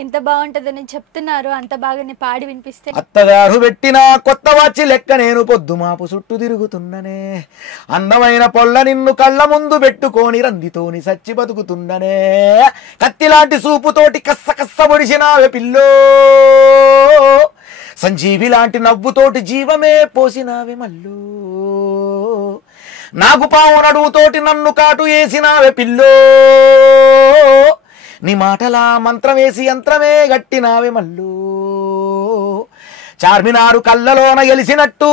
ఎంత బాగుంటదని చెప్తున్నారు, అంత బాగానే పాడి వినిపిస్తే. అత్తగారు పెట్టిన కొత్త వాచి లెక్క నేను పొద్దుమాపు చుట్టూ తిరుగుతున్ననే, అందమైన పొల్ల నిన్ను కళ్ళ ముందు పెట్టుకొని రందితోని సచ్చి బతుకుతున్ననే, కత్తిలాంటి సూపుతోటి కస్స కస్స పొడిచినావే పిల్లో, సంజీవి లాంటి నవ్వుతోటి జీవమే పోసినావే మల్లో, నాకు పావు నడువుతోటి నన్ను కాటు వేసినావే పిల్లో, నీ మాటలా మంత్రం వేసి యంత్రమే గట్టినావే మల్లు, చార్మినారు కళ్ళలోన గెలిసినట్టు,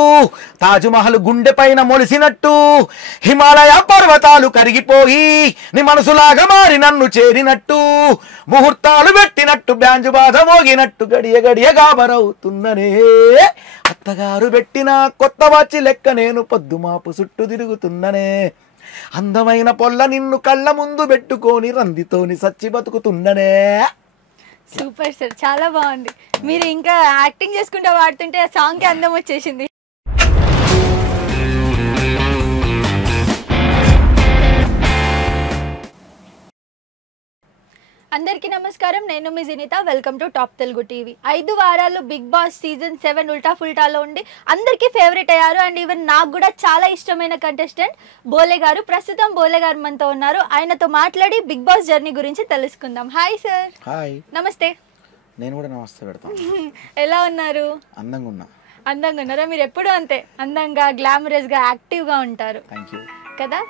తాజ్మహల్ గుండె పైన మొలిసినట్టు, హిమాలయ పర్వతాలు కరిగిపోయి నీ మనసులాగా మారి నన్ను చేరినట్టు, ముహూర్తాలు పెట్టినట్టు బ్యాంజు బాధ మోగినట్టు గడియ గడియ గాబరవుతున్ననే, అత్తగారు పెట్టిన కొత్త వాచి లెక్క నేను పొద్దుమాపు చుట్టూ తిరుగుతున్ననే, అందమైన పొల్ల నిన్ను కళ్ళ ముందు పెట్టుకొని రందితోని సచ్చి బతుకుతున్ననే. సూపర్ సార్, చాలా బాగుంది. మీరు ఇంకా యాక్టింగ్ చేసుకుంటూ వాడుతుంటే ఆ సాంగ్ కి అందం వచ్చేసింది. అందరికీ నమస్కారం, నేను మీ జినిత. Welcome to top Telugu TV. 5 వారాలు బిగ్ బాస్ సీజన్ 7 ఉల్టా ఫుల్టాలో ఉండి అందరికీ ఫేవరెట్ అయ్యారు. అండ్ ఈవెన్ నాకు కూడా చాలా ఇష్టమైన కంటెస్టెంట్ బోలే గారు. ప్రస్తుతం బోలే గారు మనతో ఉన్నారు. ఆయనతో మాట్లాడి బిగ్ బాస్ జర్నీ గురించి తెలుసుకుందాం. Hi sir. హాయ్. నమస్తే. నేను కూడా నమస్తే పెడతాను. ఎలా ఉన్నారు? అందంగా ఉన్నా. అందంగా ఉన్నారా? మీరు ఎప్పుడూ అంతే అందంగా, గ్లామరస్ గా, యాక్టివ్ గా ఉంటారు కదా.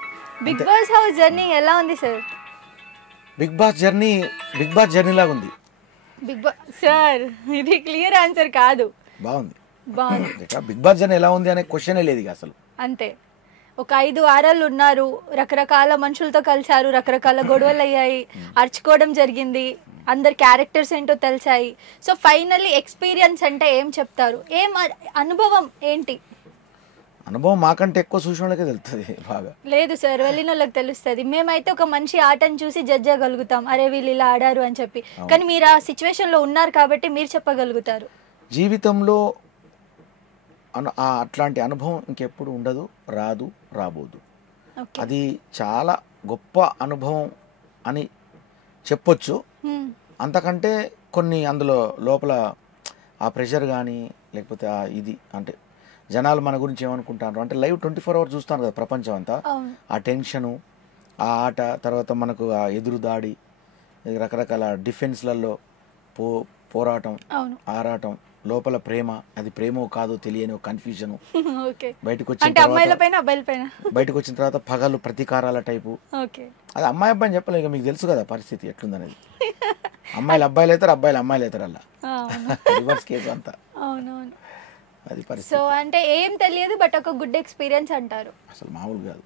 బిగ్ బాస్ హౌస్ జర్నీ ఎలా ఉంది సార్? బిగ్ బాస్ జర్నీ లాగా ఉంది. బిగ్ బాస్ సార్, ఇది క్లియర్ ఆన్సర్ కాదు. బాగుంది. బిగ్ బాస్ జర్నీ ఎలా ఉంది అనే క్వశ్చనే లేదు అసలు. అంతే. ఒక 5 వారాలు ఉన్నారు, రకరకాల మనుషులతో కలిసారు, రకరకాల గొడవలు అయ్యాయి, అర్చుకోవడం జరిగింది, అందరి క్యారెక్టర్స్ ఏంటో తెలిసాయి. సో ఫైనల్లీ ఎక్స్పీరియన్స్ అంటే ఏం చెప్తారు? ఏం అనుభవం ఏంటి? అనుభవం మాకంటే ఎక్కువ చూసిన వాళ్ళకే తెలుస్తుంది. బాగా లేదు సార్, వెళ్ళిన వాళ్ళకి తెలుస్తుంది. మేమైతే ఒక మంచి ఆటను చూసి జడ్జ్ చేయగలుగుతాం, అరే వీళ్ళు ఇలా ఆడారు అని చెప్పి. కానీ మీరు ఆ సిచ్యువేషన్లో ఉన్నారు కాబట్టి మీరు చెప్పగలుగుతారు. జీవితంలో అట్లాంటి అనుభవం ఇంకెప్పుడు ఉండదు, రాదు, రాబోదు. అది చాలా గొప్ప అనుభవం అని చెప్పొచ్చు. అంతకంటే కొన్ని అందులో లోపల ఆ ప్రెషర్ కానీ లేకపోతే ఇది అంటే జనాలు మన గురించి ఏమనుకుంటారు అంటే లైవ్ 24 hours చూస్తాను కదా ప్రపంచం అంతా. ఆ టెన్షను, ఆ ఆట, తర్వాత మనకు ఆ ఎదురు దాడి, రకరకాల డిఫెన్స్లలో పోరాటం, ఆరాటం, లోపల ప్రేమ, అది ప్రేమో కాదో తెలియని కన్ఫ్యూజన్, బయటకు వచ్చిన తర్వాత పగలు ప్రతీకారాల టైపు. అది అమ్మాయి అబ్బాయిని చెప్పలేదు, మీకు తెలుసు కదా పరిస్థితి ఎట్లుందనేది. అమ్మాయిలు అబ్బాయిలు అవుతారు, అబ్బాయిలు అమ్మాయిలు అవుతారు, అలా రివర్స్ కేసు అంతా. అది పరిస్థితి. సో అంటే ఏం తెలియదు, బట్ ఒక గుడ్ ఎక్స్పీరియన్స్ అంటారు. అసలు మామూలు కాదు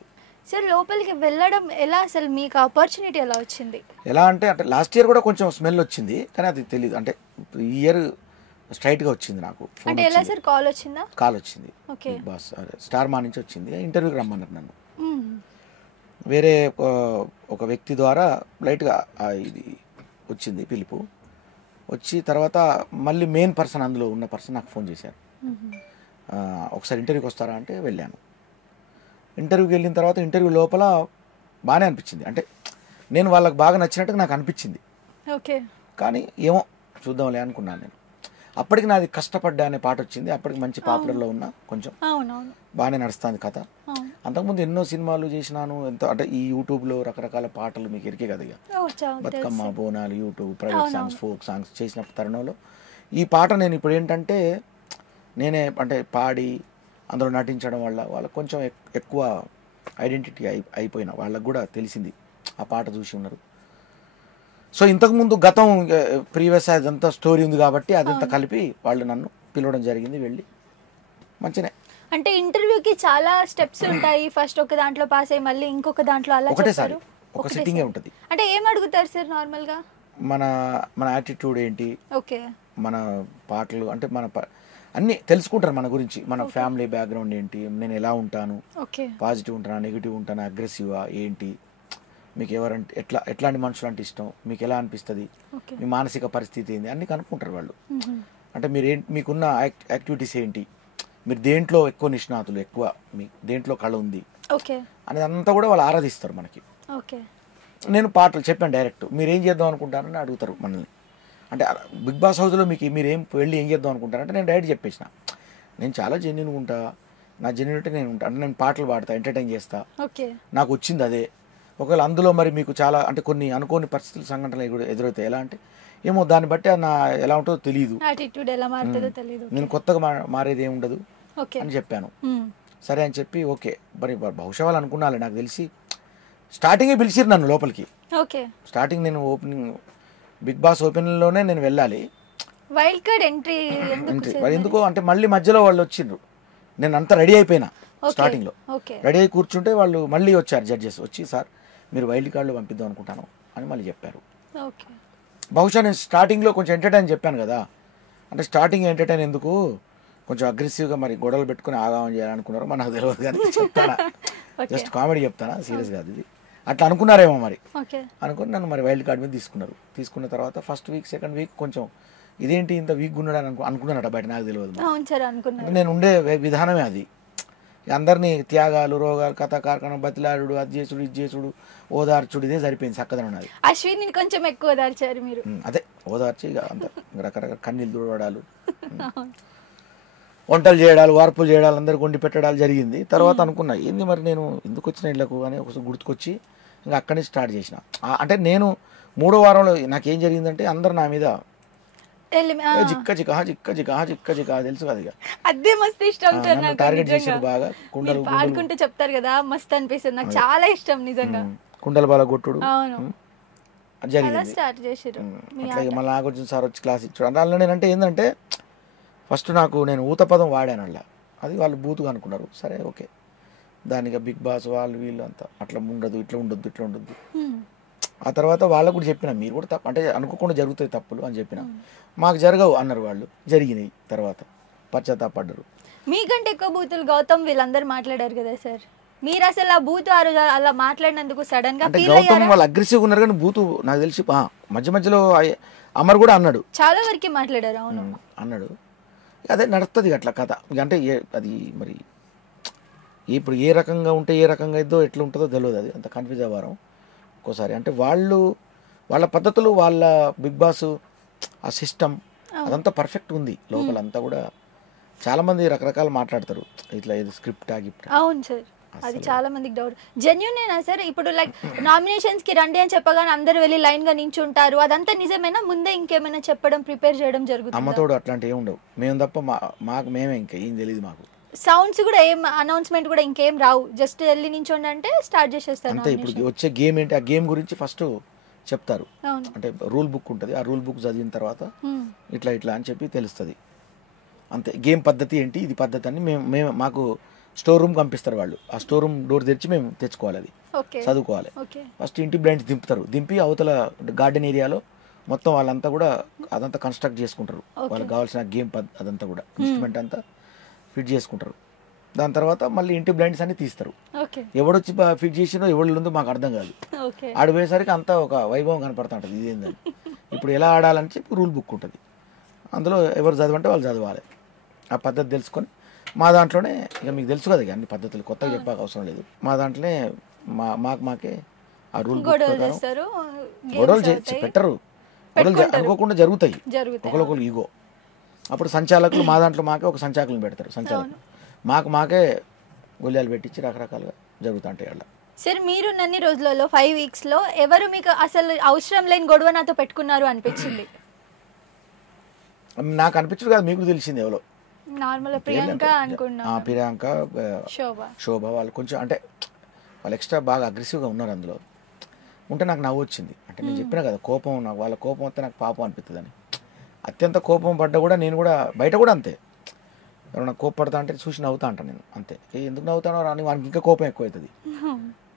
సార్. లోపలికి వెళ్ళడం ఎలా, అసలు మీకు ఆపర్చునిటీ ఎలా వచ్చింది? ఎలా అంటే లాస్ట్ ఇయర్ కూడా కొంచెం స్మెల్ వచ్చింది, కానీ అది తెలియదు. అంటే ఈ ఇయర్ స్ట్రైట్గా వచ్చింది నాకు. అంటే ఎలా సార్? కాల్ వచ్చిందా? కాల్ వచ్చింది, బిగ్ బాస్ స్టార్ మా నుంచి వచ్చింది. ఇంటర్వ్యూకి రమ్మన్నారు నన్ను. వేరే ఒక వ్యక్తి ద్వారా లైట్గా ఇది వచ్చింది పిలుపు. వచ్చి తర్వాత మళ్ళీ మెయిన్ పర్సన్, అందులో ఉన్న పర్సన్ నాకు ఫోన్ చేశారు. ఒకసారి ఇంటర్వ్యూకి వస్తారా అంటే వెళ్ళాను. ఇంటర్వ్యూకి వెళ్ళిన తర్వాత ఇంటర్వ్యూ లోపల బాగానే అనిపించింది. అంటే నేను వాళ్ళకి బాగా నచ్చినట్టుగా నాకు అనిపించింది. కానీ ఏమో చూద్దాంలే అనుకున్నాను నేను. అప్పటికి నాది కష్టపడ్డా అనే పాట వచ్చింది. అప్పటికి మంచి పాపులర్లో ఉన్నా, కొంచెం బాగానే నడుస్తుంది కథ. అంతకుముందు ఎన్నో సినిమాలు చేసినాను. ఎంతో అంటే ఈ యూట్యూబ్లో రకరకాల పాటలు మీకు ఎరికే కదా, ఇక Bathukamma, Bonalu, YouTube, private songs, folk songs చేసిన తరుణంలో ఈ పాట నేను ఇప్పుడు ఏంటంటే నేనే అంటే పాడి అందులో నటించడం వల్ల వాళ్ళకు కొంచెం ఎక్కువ ఐడెంటిటీ అయిపోయిన వాళ్ళకు కూడా తెలిసింది, ఆ పాట చూసి ఉన్నారు. సో ఇంతకుముందు గతం ప్రీవియస్ అదంతా స్టోరీ ఉంది కాబట్టి అదంతా కలిపి వాళ్ళు నన్ను పిలవడం జరిగింది. వెళ్ళి మంచినే. అంటే ఇంటర్వ్యూకి చాలా స్టెప్స్ ఉంటాయి. ఫస్ట్ ఒక దాంట్లో పాస్ అయ్యి మళ్ళీ ఇంకొక దాంట్లో అలా ఒకటేసారి ఒక సిట్టింగే ఉంటుంది. అంటే ఏం అడుగుతారు సార్ నార్మల్గా? మన యాటిట్యూడ్ ఏంటి, మన పాటలు అంటే మన అన్నీ తెలుసుకుంటారు మన గురించి, మన ఫ్యామిలీ బ్యాక్గ్రౌండ్ ఏంటి, నేను ఎలా ఉంటాను, పాజిటివ్ ఉంటానా, నెగిటివ్ ఉంటానా, అగ్రెసివా ఏంటి, మీకు ఎవరంటే ఎట్లాంటి మనుషులు అంటే ఇష్టం, మీకు ఎలా అనిపిస్తుంది, మీ మానసిక పరిస్థితి ఏంటి అన్నీ కనుక్కుంటారు వాళ్ళు. అంటే మీకున్న యాక్టివిటీస్ ఏంటి, మీరు దేంట్లో ఎక్కువ నిష్ణాతులు, ఎక్కువ మీ దేంట్లో కళ ఉంది అనేది అంతా కూడా వాళ్ళు ఆరాధిస్తారు మనకి. నేను పాటలు చెప్పాను డైరెక్ట్, మీరు ఏం చేద్దాం అనుకుంటారని అడుగుతారు మనల్ని. అంటే బిగ్ బాస్ హౌస్లో మీకు మీరు వెళ్ళి ఏం చేద్దాం అనుకుంటారంటే నేను డైరెక్ట్ చెప్పేసిన నేను చాలా జెన్యున్గా ఉంటా, నా జెన్యునిటీ నేను ఉంటా, అంటే నేను పాటలు పాడతా, ఎంటర్టైన్ చేస్తా, నాకు వచ్చింది అదే. ఒకవేళ అందులో మరి మీకు చాలా అంటే కొన్ని అనుకోని పరిస్థితులు సంఘటనలు కూడా ఎదురవుతాయి. ఎలా అంటే ఏమో దాన్ని బట్టి నా ఎలా ఉంటుందో తెలియదు, నేను కొత్తగా మారేది ఏమి ఉండదు అని చెప్పాను. సరే అని చెప్పి ఓకే మరి బహుశా వాళ్ళు అనుకున్నాలే, నాకు తెలిసి స్టార్టింగే పిలిచిరు నన్ను లోపలికి. స్టార్టింగ్ నేను ఓపెనింగ్ బిగ్ బాస్ ఓపెనింగ్లోనే నేను వెళ్ళాలి, వైల్డ్ కార్డ్ ఎంట్రీ ఎందుకో అంటే మళ్ళీ మధ్యలో వాళ్ళు వచ్చిండ్రు, నేను అంతా రెడీ అయిపోయినా. స్టార్టింగ్లో రెడీ అయి కూర్చుంటే వాళ్ళు మళ్ళీ వచ్చారు జడ్జెస్ వచ్చి, సార్ మీరు వైల్డ్ కార్డులో పంపిద్దాం అనుకుంటాను అని మళ్ళీ చెప్పారు. బహుశా నేను స్టార్టింగ్లో కొంచెం ఎంటర్టైన్ చెప్పాను కదా, అంటే స్టార్టింగ్ ఎంటర్టైన్ ఎందుకు కొంచెం అగ్రెసివ్గా మరి గొడవలు పెట్టుకుని ఆగామం చేయాలనుకున్నారు, మరి నాకు తెలియదు కానీ చెప్తానా, జస్ట్ కామెడీ చెప్తానా, సీరియస్ కాదు ఇది, అట్లా అనుకున్నారేమో మరి. అనుకుని నన్ను మరి వైల్డ్ కార్డ్ మీద తీసుకున్నారు. తీసుకున్న తర్వాత ఫస్ట్ వీక్ సెకండ్ వీక్ కొంచెం ఇదేంటి ఇంత వీక్ ఉన్నాడు అనుకున్నారట బయట, నాకు తెలియదు. నేను ఉండే విధానమే అది, అందరినీ త్యాగాలు రోగాలు కథ కార్ఖానం బతిలాడు అది చేసుడు ఇది చేసుడు ఓదార్చుడు ఇదే సరిపోయింది, చక్కదనం ఉన్నది. అశ్విని కొంచెం ఎక్కువ ఓదార్చారు మీరు. అదే ఓదార్చి ఇక అంత రకరకాల కన్నీళ్ళు తుడవడాలు, వంటలు చేయడాలు, వార్పులు చేయడాలు, అందరికి వండి పెట్టడాలు జరిగింది. తర్వాత అనుకున్నా ఏంది మరి నేను ఎందుకు వచ్చిన ఇళ్ళకు అని ఒకసారి గుర్తుకొచ్చి ఇంకా అక్కడి నుంచి స్టార్ట్ చేసిన. అంటే నేను 3వ వారంలో నాకేం జరిగిందంటే అందరు నా మీద జిక్క జికా జిక్క జికా జిక్క జికా తెలుసు కదా, అదే మస్తు ఇష్టం సార్ నాకు. టార్గెట్ చేసారు బాగా, కుండలు పాడుకుంటూ చెప్తారు కదా మస్తు అనిపిస్తుంది, నాకు చాలా ఇష్టం నిజంగా. కుండల బాల కొట్టుడు జరిగింది. అట్లాగే మళ్ళీ నాకు వచ్చిన సార్ వచ్చి క్లాస్ ఇచ్చాడు. అందులో నేనంటే ఏంటంటే ఫస్ట్ నేను ఊత పదం వాడాను అలా, అది వాళ్ళు బూతుగా అనుకున్నారు. సరే ఓకే, దానికి బిగ్ బాస్ వాళ్ళు వీళ్ళు అంతా అట్లా ఉండదు ఇట్లా ఉండొద్దు ఇట్లా ఉండొద్దు. ఆ తర్వాత వాళ్ళకు కూడా చెప్పిన మీరు కూడా తప్పు అంటే అనుకోకుండా జరుగుతాయి తప్పులు అని చెప్పిన, మాకు జరగవు అన్నారు వాళ్ళు, జరిగినాయి. తర్వాత పశ్చాత్తాపడ్డారు. మీకంటే ఎక్కువ బూతులు గౌతమ్ వీళ్ళందరూ మాట్లాడారు కదా సార్, మీరు అసలు ఆ బూతు అలా మాట్లాడినందుకు సడన్ గా గౌతమ్ వాళ్ళు అగ్రెసివ్గా ఉన్నారు కానీ బూతు నాకు తెలిసి మధ్య మధ్యలో అమర్ కూడా అన్నాడు, చాలా వరకు మాట్లాడారు. అవును అన్నాడు. అదే నడుస్తుంది అట్లా కథ. అంటే అది మరి ఇప్పుడు ఏ రకంగా ఉంటే ఏ రకంగా అయిద్దో ఎట్లా ఉంటుందో తెలియదు, అది అంత కన్ఫ్యూజ్ అవ్వడం ఒక్కోసారి. అంటే వాళ్ళ పద్ధతులు వాళ్ళ బిగ్ బాస్ ఆ సిస్టమ్ అదంతా పర్ఫెక్ట్ ఉంది. లోపలంతా కూడా చాలా మంది రకరకాలు మాట్లాడతారు ఇట్లా ఏదో స్క్రిప్ట్ గిఫ్ట్. అవును సార్, అది చాలా మందికి డౌట్. జెన్యూనేనా సార్? ఇప్పుడు లైక్ నామినేషన్స్ కి రండి అని చెప్పగానే అందరు వెళ్ళి లైన్ గా నించుంటారు, అదంతా నిజమేనా? ముందే ఇంకేమైనా చెప్పడం ప్రిపేర్ చేయడం జరుగుతుంది? అమ్మతోడు అట్లాంటి ఏమి ఉండవు, మేము తప్ప మాకు మేమే ఇంకా ఏం తెలియదు. మాకు సౌండ్స్ కూడా ఏం అనౌన్స్మెంట్ కూడా ఇంకేం రావు, జస్ట్ వెళ్ళి నించోండి అంటే స్టార్ట్ చేసేస్తారు అంతే. ఇప్పుడు వచ్చే గేమ్ ఏంటి, ఆ గేమ్ గురించి ఫస్ట్ చెప్తారు. అంటే రూల్ బుక్ ఉంటుంది, ఆ రూల్ బుక్ చదివిన తర్వాత ఇట్లా ఇట్లా అని చెప్పి తెలుస్తుంది. అంతే, గేమ్ పద్ధతి ఏంటి ఇది పద్ధతి అని మేము మాకు స్టోర్ రూమ్ పంపిస్తారు వాళ్ళు. ఆ స్టోర్ రూమ్ డోర్ తెరిచి మేము తెచ్చుకోవాలి, అది చదువుకోవాలి. ఫస్ట్ ఇంటి బ్లైండ్స్ దింపుతారు, దింపి అవతల గార్డెన్ ఏరియాలో మొత్తం వాళ్ళంతా కూడా అదంతా కన్స్ట్రక్ట్ చేసుకుంటారు. వాళ్ళకి కావాల్సిన గేమ్ అదంతా కూడా ఇన్స్ట్రుమెంట్ అంతా ఫిట్ చేసుకుంటారు. దాని తర్వాత మళ్ళీ ఇంటి బ్లైండ్స్ అన్ని తీస్తారు. ఎవడొచ్చి ఫిట్ చేసినో ఎవరు ఉందో మాకు అర్థం కాదు. ఆడిపోయేసరికి అంతా ఒక వైభవం కనపడుతూ ఉంటుంది, ఇదేందని ఇప్పుడు ఎలా ఆడాలని చెప్పి రూల్ బుక్ ఉంటుంది. అందులో ఎవరు చదవంటే వాళ్ళు చదవాలి. ఆ పద్ధతి తెలుసుకొని మా దాంట్లోనే ఇక మీకు తెలుసు కదా అన్ని పద్ధతులు కొత్తగా చెప్పాక అవసరం లేదు. మా దాంట్లోనే మాకే ఆ రూల్ బుక్ ప్రకారం గొడవలు పెట్టరు, గొడవలు అనుకోకుండా జరుగుతాయి ఒకరికొకరు ఈగో. అప్పుడు సంచాలకులు మా దాంట్లో మాకే ఒక సంచాలకులను పెడతారు. సంచాలకులు మాకే గొల్యాలు పెట్టించి రకరకాలుగా జరుగుతూ ఉంటాయి అలా. సార్ మీరు అన్ని రోజులలో 5 వీక్స్ లో ఎవరు మీకు అసలు అవసరం లేని గొడవ నాతో పెట్టుకున్నారు అనిపించింది? నాకు అనిపించదు కదా, మీకు తెలిసింది ఎవరో. నార్మల్ ప్రియాంక అనుకున్నా, ప్రియాంక శోభ వాళ్ళు కొంచెం అంటే వాళ్ళు ఎక్స్ట్రా బాగా అగ్రెసివ్గా ఉన్నారు. అందులో ఉంటే నాకు నవ్వు వచ్చింది. అంటే నేను చెప్పినా కదా కోపం, నాకు వాళ్ళ కోపం వస్తే నాకు పాపం అనిపిస్తుంది అని. అత్యంత కోపం పడ్డా కూడా నేను కూడా బయట కూడా అంతే, ఎవరైనా కోపపడతా అంటే చూసి నవ్వుతా అంటాను నేను అంతే. ఎందుకు నవ్వుతానో రాని వానికి ఇంకా కోపం ఎక్కువ అవుతుంది.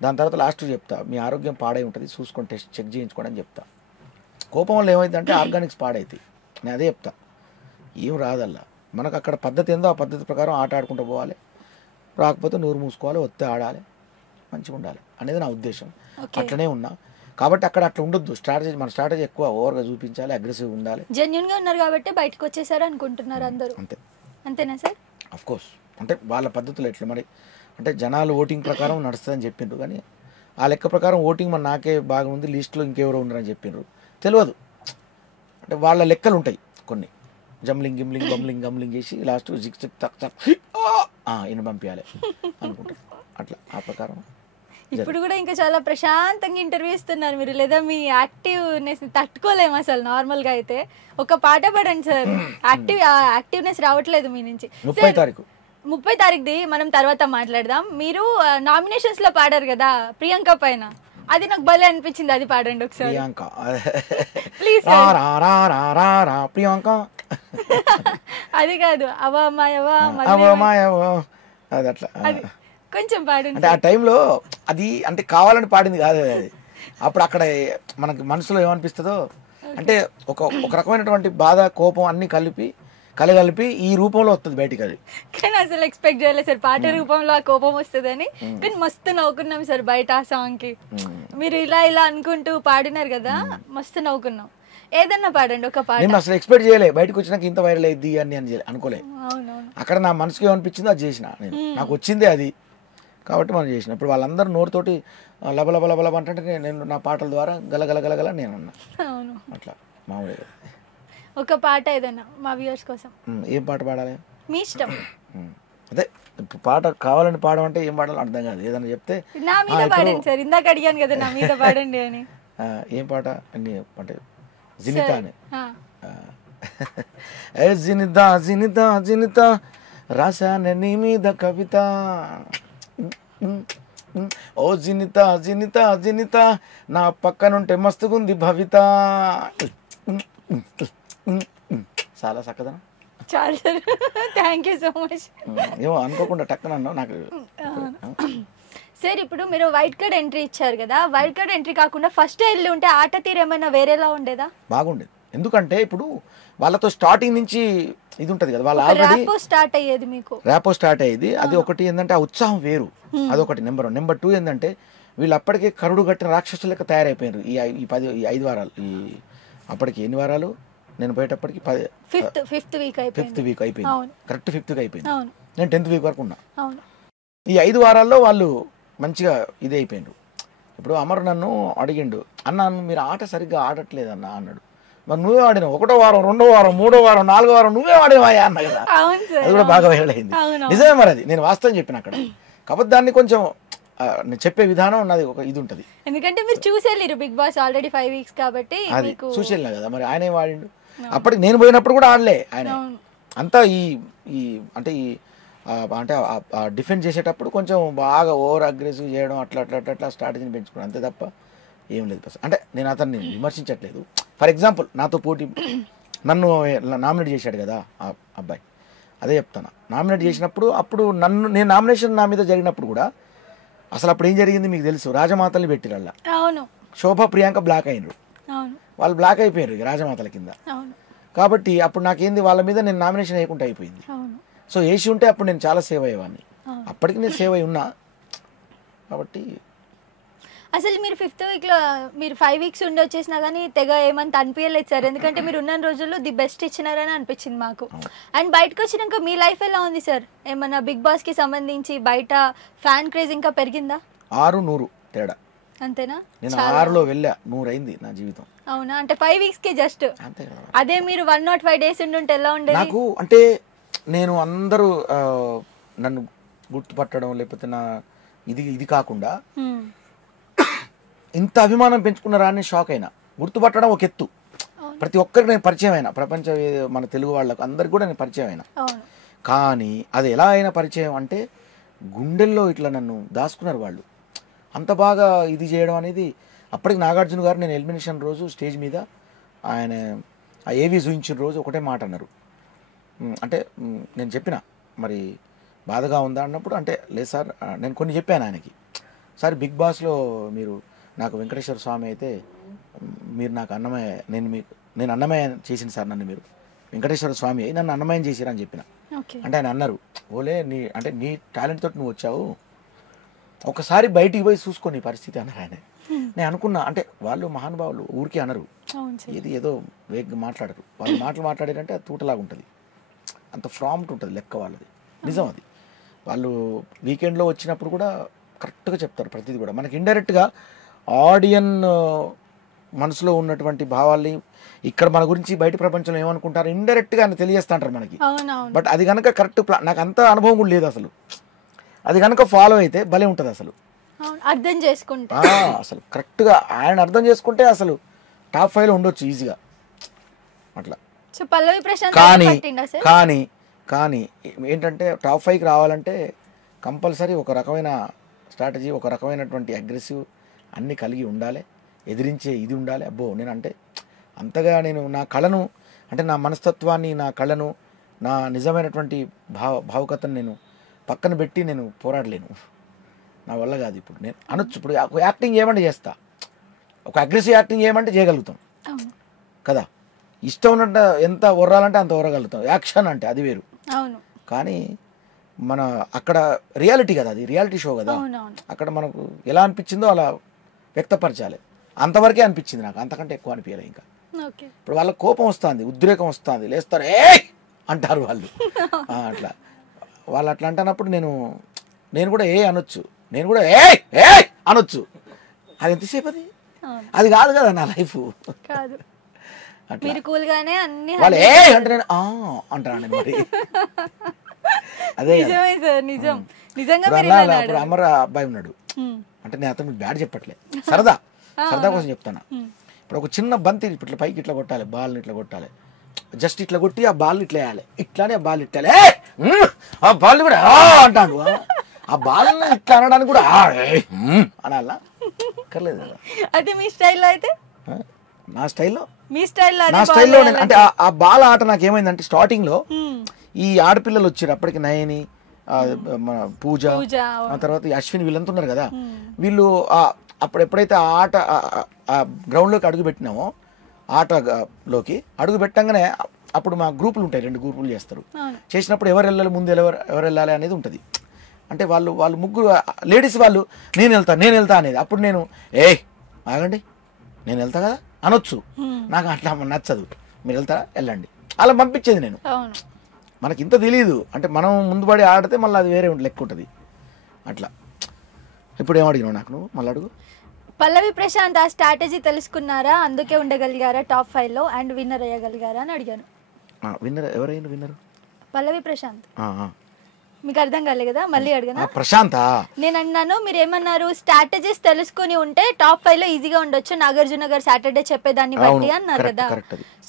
దాని తర్వాత లాస్ట్ చెప్తా మీ ఆరోగ్యం పాడై ఉంటుంది చూసుకొని టెస్ట్ చెక్ చేయించుకోండి అని చెప్తా. కోపం వల్ల ఏమైందంటే ఆర్గానిక్స్ పాడైతాయి, నేను అదే చెప్తా. ఏం రాదల్లా, మనకు అక్కడ పద్ధతి ఏందో ఆ పద్ధతి ప్రకారం ఆట ఆడుకుంటూ పోవాలి. రాకపోతే నోరు మూసుకోవాలి, వస్తే ఆడాలి, మంచిగా ఉండాలి అనేది నా ఉద్దేశం. అట్లనే ఉన్నా కాబట్టి అక్కడ అట్లా ఉండొద్దు. మన స్ట్రాటజీ ఎక్కువ ఓవర్గా చూపించాలి, అగ్రెసివ్ ఉండాలి. జెన్యూన్ గా ఉన్నారు కాబట్టి బయటకు వచ్చేసారు అనుకుంటున్నారు అందరూ, అంతేనా సార్? అఫ్ కోర్స్, అంటే వాళ్ళ పద్ధతులు ఎట్లా మరి అంటే జనాలు ఓటింగ్ ప్రకారం నడుస్తుందని చెప్పిండ్రు, కానీ ఆ లెక్క ప్రకారం ఓటింగ్ మరి నాకే బాగా ఉంది, లిస్టులో ఇంకెవరో ఉన్నారని చెప్పిండ్రు. తెలియదు, అంటే వాళ్ళ లెక్కలు ఉంటాయి కొన్ని, జంబ్లింగ్ గిమ్లింగ్ బమ్లింగ్ గమ్లింగ్ చేసి లాస్ట్ జిక్ చిక్ తక్ తక్ ఈయన పంపించాలి అనుకుంటారు. అట్లా ఆ ప్రకారం ఇప్పుడు కూడా ఇంకా చాలా ప్రశాంతంగా ఇంటర్వ్యూ ఇస్తున్నారు మీరు, లేదా మీ యాక్టివ్నెస్ తట్టుకోలేము అసలు. నార్మల్గా అయితే ఒక పాట పాడండి సార్, యాక్టివ్నెస్ రావట్లేదు మీ నుంచి. 30 తారీఖుది మనం తర్వాత మాట్లాడదాం. మీరు నామినేషన్స్ లో పాడారు కదా ప్రియాంక పైన, అది నాకు భలే అనిపించింది, అది పాడండి ఒకసారి. ప్రియాంక ప్లీజ్ ప్రియాంక అది కాదు, అది అట్లా కొంచెం పాడండి. అంటే ఆ టైంలో అది అంటే కావాలని పాడింది కాదు అది, అప్పుడు అక్కడ మనకి మనసులో ఏమనిపిస్తుందో అంటే ఒక రకమైనటువంటి బాధ కోపం అన్ని కలగలిపి ఈ రూపంలో వస్తుంది బయటికి. అది కానీ అసలు ఎక్స్పెక్ట్ చేయలేదు సార్ పాట రూపంలో ఆ కోపం వస్తుందని. కానీ మస్తు నవ్వుకున్నాం సార్ బయట ఆ సాంగ్ కి. మీరు ఇలా అనుకుంటూ పాడినారు కదా, మస్తు నవ్వుకున్నాం. ఏదన్నా పాడండి ఒక పాట. నేను అసలు ఎక్స్పెక్ట్ చేయలే, బయటకు వచ్చినాక ఇంత వైరల్ అయ్యింది అని అనుకోలే. అక్కడ నా మనసుకి ఏమనిపించిందో అది చేసిన నేను, నాకు వచ్చిందే అది కాబట్టి మనం చేసిన. ఇప్పుడు వాళ్ళందరూ నోరుతోటి లబలబలబల అంటే నేను నా పాటల ద్వారా గలగలగలగల నేను అన్నా. అట్లా మామూలుగా ఒక పాట ఏదైనా మా వ్యూవర్స్ కోసం. ఏం పాట పాడాలి మీ ఇష్టం. అదే పాట కావాలని పాడమంటే ఏం పాడాలో అర్థం కాదు, ఏదైనా చెప్తే నా మీద పాడండి సార్, ఇందాక అడిగాను కదా నా మీద పాడండి అని. ఏం పాట అన్ని అంటే జినితా అని. జినితా జినితా జినితా రాశాను నీ మీద కవిత, ఓ జినితా జినితా జినితా నా పక్కనుంటే మస్తుగుంది భవిత. చాలా చక్కదనం. చాలా sir, thank you so much. ఏమో అనుకోకుండా టక్కనన్నా నాకు. సార్ ఇప్పుడు మీరు వైట్ కార్డ్ ఎంట్రీ ఇచ్చారు కదా, వైట్ కార్డ్ ఎంట్రీ కాకుండా ఫస్ట్ వెళ్ళి ఉంటే ఆట తీరు ఏమైనా వేరేలా ఉండేదా? బాగుండేది, ఎందుకంటే ఇప్పుడు వాళ్ళతో స్టార్టింగ్ నుంచి ఇది ఉంటది కదా, వాళ్ళు ఆల్రెడీ స్టార్ట్ అయ్యేది, మీకు ర్యాపో స్టార్ట్ అయ్యేది. అది ఒకటి ఏంటంటే ఆ ఉత్సాహం వేరు, అదొకటి నెంబర్ 1. నెంబర్ 2 ఏంటంటే వీళ్ళు అప్పటికే కరుడు కట్టిన రాక్షసుల లెక్క తయారైపోయారు. ఈ 5 వారాలు, ఈ అప్పటికి ఎన్ని వారాలు నేను పోయేటప్పటికి ఫిఫ్త్ వీక్ అయిపోయింది, కరెక్ట్ 5th వీక్ అయిపోయింది. నేను 10th వీక్ వరకు ఉన్నా. ఈ 5 వారాల్లో వాళ్ళు మంచిగా ఇది అయిపోయిండ్రు. ఇప్పుడు అమర్ నన్ను అడిగిండు, అన్న మీరు ఆట సరిగ్గా ఆడట్లేదన్న అన్నాడు. మరి నువ్వే ఆడినావు, 1వ వారం 2వ వారం 3వ వారం 4వ వారం నువ్వే ఆడేవా అన్న కదా. అది కూడా బాగా వైరల్ అయింది. నిజమే మరి, అది నేను వాస్తవం చెప్పిన అక్కడ. కాబట్టి దాన్ని కొంచెం నేను చెప్పే విధానం నాది ఒక ఇది ఉంటుంది, ఎందుకంటే మీరు చూసేళ్ళారు బిగ్ బాస్ ఆల్రెడీ 5 వీక్స్ కాబట్టి. అది చూసేళ్ళా కదా, మరి ఆయనే వాడిండు. అప్పటికి నేను పోయినప్పుడు కూడా ఆడలే ఆయన. అంతా ఈ అంటే ఈ అంటే డిఫెండ్ చేసేటప్పుడు కొంచెం బాగా ఓవర్ అగ్రెసివ్ చేయడం, అట్లా అట్లా అట్లా అట్లా స్ట్రాటజీని పెంచుకోవడం, అంతే తప్ప ఏం లేదు. అంటే నేను అతన్ని విమర్శించట్లేదు. ఫర్ ఎగ్జాంపుల్ నాతో పోటీ నన్ను నామినేట్ చేశాడు కదా ఆ అబ్బాయి, అదే చెప్తాను. నామినేట్ చేసినప్పుడు అప్పుడు నేను నామినేషన్ నా మీద జరిగినప్పుడు కూడా అసలు అప్పుడు ఏం జరిగింది మీకు తెలుసు, రాజమాతల్ని పెట్టిరల్లా. శోభ ప్రియాంక బ్లాక్ అయినరు, వాళ్ళు బ్లాక్ అయిపోయారు రాజమాతల కింద. కాబట్టి అప్పుడు నాకేంది, వాళ్ళ మీద నేను నామినేషన్ వేయకుండా అయిపోయింది. సో వేసి ఉంటే అప్పుడు నేను చాలా సేవ్ అయ్యేవాడిని. అప్పటికి నేను సేవ్ అయి ఉన్నా కాబట్టి. అసలు మీరు 5th వీక్లో మీరు 5 వీక్స్ ఉండి వచ్చేసినా కానీ తెగ ఏమంత అనిపించలేదు సార్, ఎందుకంటే మీరు ఉన్న రోజుల్లో ది బెస్ట్ ఇచ్చినారని అనిపించింది మాకు. అండ్ బయటకు వచ్చినాక మీ లైఫ్ ఎలా ఉంది సార్? ఏమన్నా బిగ్ బాస్ కి సంబంధించి బయట ఫ్యాన్ క్రేజ్ ఇంకా పెరిగిందా? 600 తేడా అంతేనా? నేను 6లో వెళ్ళా, 100 అయింది నా జీవితం. అవునా? అంటే 5 వీక్స్ కి జస్ట్ అంతే. అదే మీరు 105 డేస్ ఉండుంటే ఎలా ఉండేది? నాకు అంటే నేను అందరూ నన్ను గుర్తుపట్టడం లేకపోతే నా ఇది కాకుండా ఇంత అభిమానం పెంచుకున్నారా అని షాక్ అయినా. గుర్తుపట్టడం ఒక ఎత్తు, ప్రతి ఒక్కరికి నేను పరిచయం అయినా, ప్రపంచ మన తెలుగు వాళ్ళకు అందరికి కూడా నేను పరిచయం అయినా. కానీ అది ఎలా అయినా పరిచయం అంటే గుండెల్లో ఇట్లా నన్ను దాచుకున్నారు వాళ్ళు. అంత బాగా ఇది చేయడం అనేది. అప్పటికి నాగార్జున గారు నేను ఎలిమినేషన్ రోజు స్టేజ్ మీద ఆయన ఆ ఏవి చూయించిన రోజు ఒకటే మాట అన్నారు. అంటే నేను చెప్పిన మరి బాధగా ఉందా అన్నప్పుడు, అంటే లేదు సార్ నేను కొన్ని చెప్పాను ఆయనకి. సార్ బిగ్ బాస్లో మీరు నాకు వెంకటేశ్వర స్వామి అయితే మీరు నాకు అన్నమయ్య, నేను అన్నమయ్య చేసిన సార్, నన్ను మీరు వెంకటేశ్వర స్వామి అయి నన్ను అన్నమయ్యం చేసిరా అని చెప్పిన. అంటే ఆయన అన్నారు, ఓలే నీ టాలెంట్ తోటి నువ్వు వచ్చావు, ఒకసారి బయటికి పోయి చూసుకో నీ పరిస్థితి అన్నారు ఆయన. నేను అనుకున్నా, అంటే వాళ్ళు మహానుభావులు ఊరికే అనరు, ఏదో వేగంగా మాట్లాడరు. వాళ్ళు మాట్లాడారంటే అది తూటలాగా ఉంటుంది, అంత ఫ్రాంప్ట్ ఉంటుంది లెక్క వాళ్ళది. నిజం అది. వాళ్ళు వీకెండ్లో వచ్చినప్పుడు కూడా కరెక్ట్గా చెప్తారు ప్రతిదీ కూడా. మనకి ఇండైరెక్ట్గా ఆడియన్ మనసులో ఉన్నటువంటి భావాల్ని ఇక్కడ మన గురించి బయట ప్రపంచంలో ఏమనుకుంటారు ఇండైరెక్ట్గా అని తెలియజేస్తా అంటారు మనకి. బట్ అది కనుక కరెక్ట్ నాకు అంత అనుభవం కూడా లేదు అసలు. అది కనుక ఫాలో అయితే భలే ఉంటుంది అసలు. అర్థం చేసుకుంటే అసలు కరెక్ట్గా ఆయన అర్థం చేసుకుంటే అసలు టాప్ 5లో ఉండొచ్చు ఈజీగా అట్లా. కానీ కానీ ఏంటంటే టాప్ 5కి రావాలంటే కంపల్సరీ ఒక రకమైన స్ట్రాటజీ, ఒక రకమైనటువంటి అగ్రెసివ్ అన్నీ కలిగి ఉండాలి, ఎదిరించే ఇది ఉండాలి. అబ్బో నేను అంటే అంతగా నేను నా కళను అంటే నా మనస్తత్వాన్ని, నా కళను, నా నిజమైనటువంటి భావుకతను నేను పక్కన పెట్టి నేను పోరాడలేను. నా వల్ల కాదు. ఇప్పుడు నేను అనొచ్చు, ఇప్పుడు యాక్టింగ్ చేయమంటే చేస్తా, ఒక అగ్రెసివ్ యాక్టింగ్ చేయమంటే చేయగలుగుతాం కదా. ఇష్టం ఉన్నట్టు ఎంత ఒర్రాలంటే అంత ఒర్రగలుగుతాం. యాక్షన్ అంటే అది వేరు. కానీ మన అక్కడ రియాలిటీ కదా, అది రియాలిటీ షో కదా. అక్కడ మనకు ఎలా అనిపించిందో అలా వ్యక్తపరచాలి. అంతవరకే అనిపించింది నాకు, అంతకంటే ఎక్కువ అనిపించలే. ఇంకా ఇప్పుడు వాళ్ళ కోపం వస్తుంది, ఉద్రేకం వస్తుంది, లేస్తారు ఏ అంటారు వాళ్ళు. అట్లా వాళ్ళు అట్లా అంటున్నప్పుడు నేను కూడా ఏ అనొచ్చు, నేను కూడా ఏ అనొచ్చు. అది ఎంతసేపు అది కాదు కదా నా లైఫ్. వాళ్ళు ఏ అంటే నేను అంటాను మరి. అదే ఇప్పుడు అమర అబ్బాయి ఉన్నాడు అంటే నేను అతను బ్యాడ్ చెప్పట్లే, సరదా కోసం చెప్తాను. ఇప్పుడు ఒక చిన్న బంతి ఇట్లా పైకి ఇట్లా కొట్టాలి, బాల్ని ఇట్లా కొట్టాలి, జస్ట్ ఇట్లా కొట్టి ఆ బాల్ని ఇట్లా వేయాలి, ఇట్లానే ఆ బాల్ ఇట్టాలి, ఆ బాల్ని కూడా అంటాడు. ఆ బాల్ని ఇట్లా అనడానికి కూడా అనాలా కర్లేదు కదా. అది మీ స్టైల్లో అయితే నా స్టైల్లో అంటే ఆ బాల్ ఆట నాకు ఏమైందంటే స్టార్టింగ్ లో ఈ ఆడపిల్లలు వచ్చారు అప్పటికి, నయని, మన పూజ, ఆ తర్వాత అశ్విన్, వీళ్ళంతా ఉన్నారు కదా. వీళ్ళు అప్పుడు ఎప్పుడైతే ఆ ఆట ఆ గ్రౌండ్లోకి అడుగు పెట్టినామో, ఆటలోకి అడుగు పెట్టంగానే అప్పుడు మా గ్రూపులు ఉంటాయి, 2 గ్రూపులు చేస్తారు. చేసినప్పుడు ఎవరు వెళ్ళాలి ముందు, ఎవరు వెళ్ళాలి అనేది ఉంటుంది. అంటే వాళ్ళు ముగ్గురు లేడీస్ వాళ్ళు నేను వెళ్తా అనేది. అప్పుడు నేను ఆగండి నేను వెళ్తా కదా అనొచ్చు. నాకు అట్లా నచ్చదు, మీరు వెళ్తారా వెళ్ళండి అలా పంపించేది నేను. మనకి ఇంత తెలియదు అంటే మనం ముందు పడి ఆడితే మళ్ళీ అది వేరే లెక్క ఉంటుంది అట్లా. ఇప్పుడు ఏమడిగినావు నాకు నువ్వు మళ్ళీ అడుగు. పల్లవి ప్రశాంత్ ఆ స్ట్రాటజీ తెలుసుకున్నారా, అందుకే ఉండగలిగారా టాప్ 5లో అండ్ విన్నర్ అయ్యగలిగారా అని అడిగాను. విన్నర్ ఎవరైనా విన్నర్ పల్లవి ప్రశాంత్. మీకు అర్థం కాలే కదా, మళ్ళీ అడిగాను. ప్రశాంత్ నేను అన్నాను, మీరు ఏమన్నారు, స్ట్రాటజీస్ తెలుసుకుని ఉంటే టాప్ 5లో ఈజీగా ఉండొచ్చు, నాగార్జున గారు సాటర్డే చెప్పేదాన్ని బట్టి అన్నారు కదా.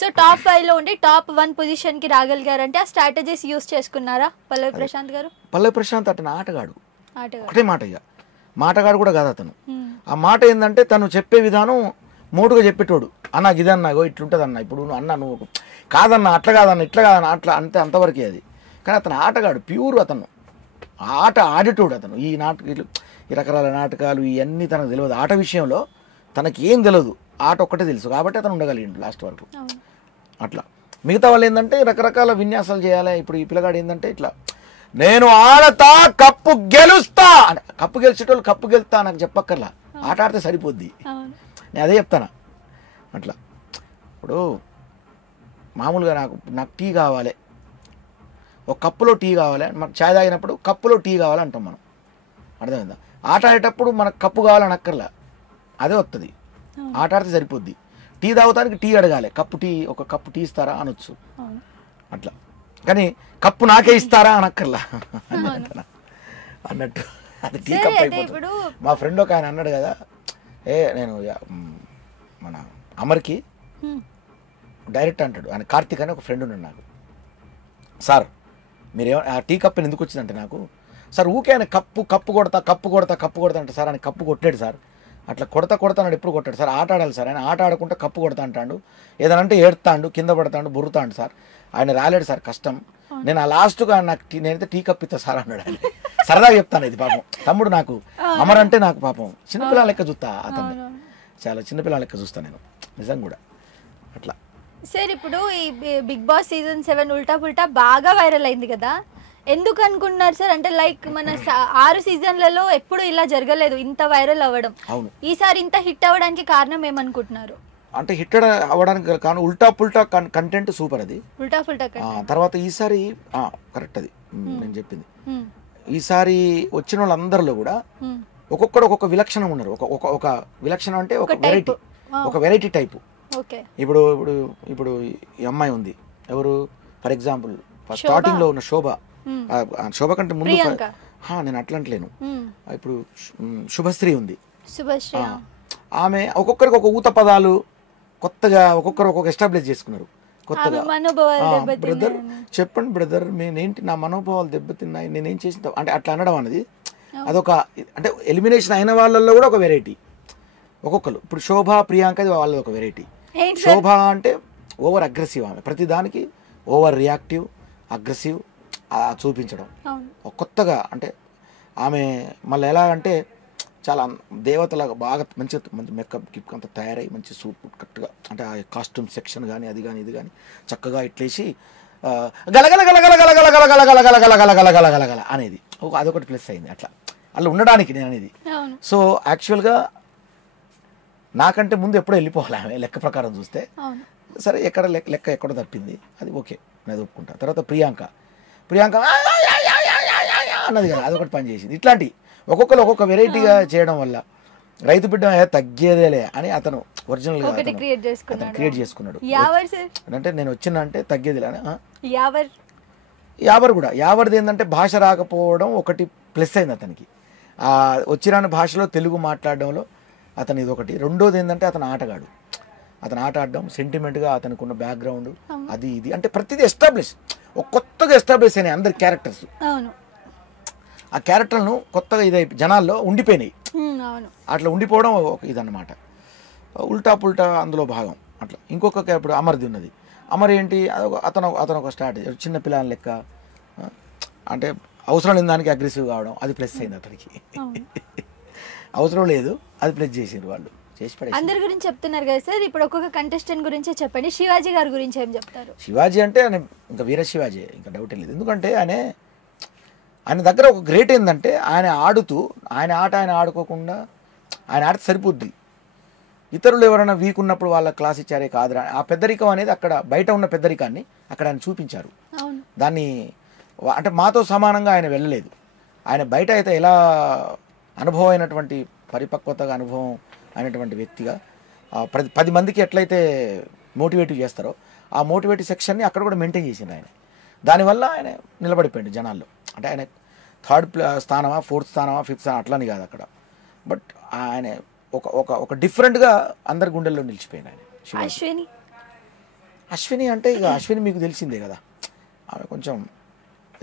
సో టాప్ 5లో ఉండి టాప్ 1 పొజిషన్ కి రాగలిగారంటే ఆ స్ట్రాటజీస్ యూస్ చేసుకున్నారా పల్లవి ప్రశాంత్ గారు? పల్లవి ప్రశాంత్ అతను ఆటగాడు, ఒకటే మాట, ఇక మాటగాడు కూడా కాదు అతను. ఆ మాట ఏంటంటే తను చెప్పే విధానం మోటుగా చెప్పేటోడు. అన్న ఇదన్నా ఇట్లుంటుంది అన్న, ఇప్పుడు నువ్వు అన్న నువ్వు కాదన్నా అట్లా కాదన్న ఇట్లా కాదన్న అట్లా అంతే, అంతవరకే అది. కానీ అతను ఆటగాడు, ప్యూర్. అతను ఆట ఆడేటోడు. అతను ఈ రకరకాల నాటకాలు ఇవన్నీ తనకు తెలియదు. ఆట విషయంలో తనకి ఏం తెలియదు, ఆట ఒక్కటే తెలుసు కాబట్టి అతను ఉండగలిగిండు లాస్ట్ వరకు అట్లా. మిగతా వాళ్ళు ఏంటంటే రకరకాల విన్యాసాలు చేయాలి. ఇప్పుడు ఈ పిల్లగాడు ఏంటంటే ఇట్లా నేను ఆడతా కప్పు గెలుస్తా, కప్పు గెలిచేటోళ్ళు కప్పు గెలుస్తా నాకు చెప్పక్కర్లా, ఆట ఆడితే సరిపోద్ది. నేను అదే చెప్తాను అట్లా. ఇప్పుడు మామూలుగా నాకు టీ కావాలి, ఒక కప్పులో టీ కావాలి, మనకు ఛాయ్ తాగినప్పుడు కప్పులో టీ కావాలంటాం మనం, అర్థమైందా? ఆట ఆడేటప్పుడు మనకు కప్పు కావాలని అక్కర్లా, అదే వస్తుంది, ఆట ఆడితే సరిపోద్ది. టీ తాగుతానికి టీ అడగాలి, ఒక కప్పు టీ ఇస్తారా అనొచ్చు అట్లా. కానీ కప్పు నాకే ఇస్తారా అనక్కర్లా అన్నట్టు అది టీ కప్ అయిపోతుంది. మా ఫ్రెండ్ ఒక ఆయన అన్నాడు కదా, నేను మన అమర్కి డైరెక్ట్ అంటాడు, ఆయన కార్తీక్ అని ఒక ఫ్రెండ్ ఉన్నాడు నాకు. సార్ మీరేమో ఆ టీ కప్ ఎందుకు వచ్చిందంటే నాకు, సార్ ఊకే ఆయన కప్పు కొడతా అంటే, సార్ ఆయన కప్పు కొట్టాడు సార్, అట్లా కొడతాడు, ఎప్పుడు కొట్టాడు సార్, ఆట ఆడాలి సార్, ఆయన ఆట ఆడకుండా కప్పు కొడతా అంటాడు, ఏదనంటే ఏడుతాడు, కింద పడతాడు, బొరుతాడు సార్, ఆయన రాలేడు సార్, కష్టం. నేను ఆ లాస్ట్గా నేనైతే టీ కప్ ఇస్తా సార్ అన్నాడు. ఆయన సరదాగా చెప్తాను ఇది. పాపం తమ్ముడు నాకు, అమర్ అంటే నాకు పాపం చిన్నపిల్లల లెక్క చూస్తా, అతన్ని చాలా చిన్నపిల్లల లెక్క చూస్తాను నేను నిజం కూడా అట్లా. సార్ ఇప్పుడు ఈ బిగ్ బాస్ సీజన్ 7 ఉల్టా పుల్టా బాగా వైరల్ అయింది కదా, ఎందుకు అనుకుంటున్నారు సార్? అంటే లైక్ మన 6 సీజన్లలో ఎప్పుడు ఇలా జరగలేదు ఇంత వైరల్ అవ్వడం. ఈసారి ఇంత హిట్ అవ్వడానికి కారణం ఏమనుకుంటున్నారు? అంటే హిట్ అవ్వడానికి కారణం ఉల్టా పుల్టా కంటెంట్ సూపర్, అది ఉల్టా పుల్టా. తర్వాత ఈసారి కరెక్ట్, అది నేను చెప్పింది. ఈసారి వచ్చిన వాళ్ళందరిలో కూడా ఒక్కొక్కడు ఒక్కొక్క విలక్షణం ఉన్నారు. ఒక విలక్షణం అంటే ఒక వెరైటీ, ఒక వెరైటీ టైపు. ఓకే. ఇప్పుడు ఇప్పుడు ఇప్పుడు ఈ అమ్మాయి ఉంది, ఎవరు ఫర్ ఎగ్జాంపుల్ స్టార్టింగ్ లో ఉన్న శోభ, శోభ కంటే ముందు నేను అట్లా అంటలేను. ఇప్పుడు శుభశ్రీ ఉంది, ఆమె ఒక్కొక్కరికి ఒక ఊత పదాలు కొత్తగా ఒక్కొక్కరు ఒక్కొక్క ఎస్టాబ్లిష్ చేసుకున్నారు కొత్తగా. బ్రదర్ చెప్పండి బ్రదర్, నేనేంటి నా మనోభావాలు దెబ్బతిన్నాయి, నేనేం చేసిన అంటే అట్లా అనడం అనేది అదొక అంటే ఎలిమినేషన్ అయిన వాళ్ళల్లో కూడా ఒక వెరైటీ ఒక్కొక్కరు. ఇప్పుడు శోభ ప్రియాంక వాళ్ళది ఒక వెరైటీ. శోభ అంటే ఓవర్ అగ్రెసివ్, ఆమె ప్రతిదానికి ఓవర్ రియాక్టివ్ అగ్రెసివ్ చూపించడం కొత్తగా. అంటే ఆమె మళ్ళీ ఎలా అంటే చాలా దేవతలాగా బాగా మంచి మంచి మేకప్ గిప్ అంతా తయారై మంచి సూట్ కరెక్ట్గా, అంటే ఆ కాస్ట్యూమ్ సెక్షన్ కానీ అది కానీ ఇది కానీ చక్కగా ఇట్లేసి గలగల గలగల గలగల గలగల గలగల గలగల గలగల గలగల అనేది అదొకటి ప్లస్ అయింది అట్లా అలా ఉండడానికి నేను అనేది. సో యాక్చువల్గా నాకంటే ముందు ఎప్పుడో వెళ్ళిపోవాలి ఆమె లెక్క ప్రకారం చూస్తే. సరే ఎక్కడ లెక్క ఎక్కడో తప్పింది, అది ఓకే నేను ఒప్పుకుంటాను. తర్వాత ప్రియాంక అన్నది కదా, అదొకటి పని చేసింది. ఇట్లాంటి ఒక్కొక్కరు ఒక్కొక్క వెరైటీగా చేయడం వల్ల రైతు బిడ్డ తగ్గేదేలే అని అతను ఒరిజినల్గా క్రియేట్ చేసుకున్నాడు. అంటే నేను వచ్చిన అంటే తగ్గేదిలే అని. యావర్ కూడా యావర్ది ఏంటంటే భాష రాకపోవడం ఒకటి ప్లస్ అయింది అతనికి. వచ్చిరాని భాషలో తెలుగు మాట్లాడడంలో అతను ఇదొకటి. రెండోది ఏంటంటే అతను ఆటగాడు, అతను ఆట ఆడడం సెంటిమెంట్గా అతనికి ఉన్న బ్యాక్గ్రౌండ్ అది ఇది అంటే ప్రతిదీ ఎస్టాబ్లిష్, ఒక కొత్తగా ఎస్టాబ్లిష్ అయినాయి అందరి క్యారెక్టర్స్. ఆ క్యారెక్టర్లను కొత్తగా ఇదై జనాల్లో ఉండిపోయినాయి. అట్లా ఉండిపోవడం ఒక ఇదన్నమాట. ఉల్టా పుల్టా అందులో భాగం అట్లా. ఇంకొక ఇప్పుడు అమర్ది ఉన్నది. అమర్ ఏంటి, అతను ఒక స్ట్రాటజీ, చిన్న పిల్లల లెక్క, అంటే అవసరం లేని దానికి అగ్రెసివ్ కావడం, అది ప్లస్ అయింది అతనికి. అవసరం లేదు అది ప్లస్ చేసారు వాళ్ళు, చేసి పడే. అందరి గురించి చెప్తున్నారు కదా సార్, ఇప్పుడు ఒక్కొక్క కంటెస్టెంట్ గురించి చెప్పండి. శివాజీ గారి గురించి ఏం చెప్తారు? శివాజీ అంటే ఆయన ఇంకా వీర శివాజీ, ఇంకా డౌట్ లేదు. ఎందుకంటే ఆయన దగ్గర ఒక గ్రేట్ ఏంటంటే ఆయన ఆడుతూ ఆయన ఆట ఆయన ఆడుకోకుండా ఆయన ఆడితే సరిపోద్ది. ఇతరులు ఎవరైనా వీక్ ఉన్నప్పుడు వాళ్ళ క్లాస్ ఇచ్చారే కాదురా, ఆ పెద్దరికం అనేది అక్కడ బయట ఉన్న పెద్దరికాన్ని అక్కడ ఆయన చూపించారు. దాన్ని అంటే మాతో సమానంగా ఆయన వెళ్ళలేదు. ఆయన బయట అయితే ఎలా అనుభవం అయినటువంటి పరిపక్వతగా అనుభవం అయినటువంటి వ్యక్తిగా 10 మందికి ఎట్లయితే మోటివేటివ్ చేస్తారో ఆ మోటివేటివ్ సెక్షన్ని అక్కడ కూడా మెయింటైన్ చేసిండు ఆయన. దానివల్ల ఆయన నిలబడిపోయింది జనాల్లో. అంటే ఆయన 3rd స్థానమా 4th స్థానమా 5th స్థానం అట్లని కాదు అక్కడ, బట్ ఆయన ఒక డిఫరెంట్గా అందరి గుండెల్లో నిలిచిపోయింది ఆయన. అశ్విని అంటే ఇక అశ్విని మీకు తెలిసిందే కదా, ఆమె కొంచెం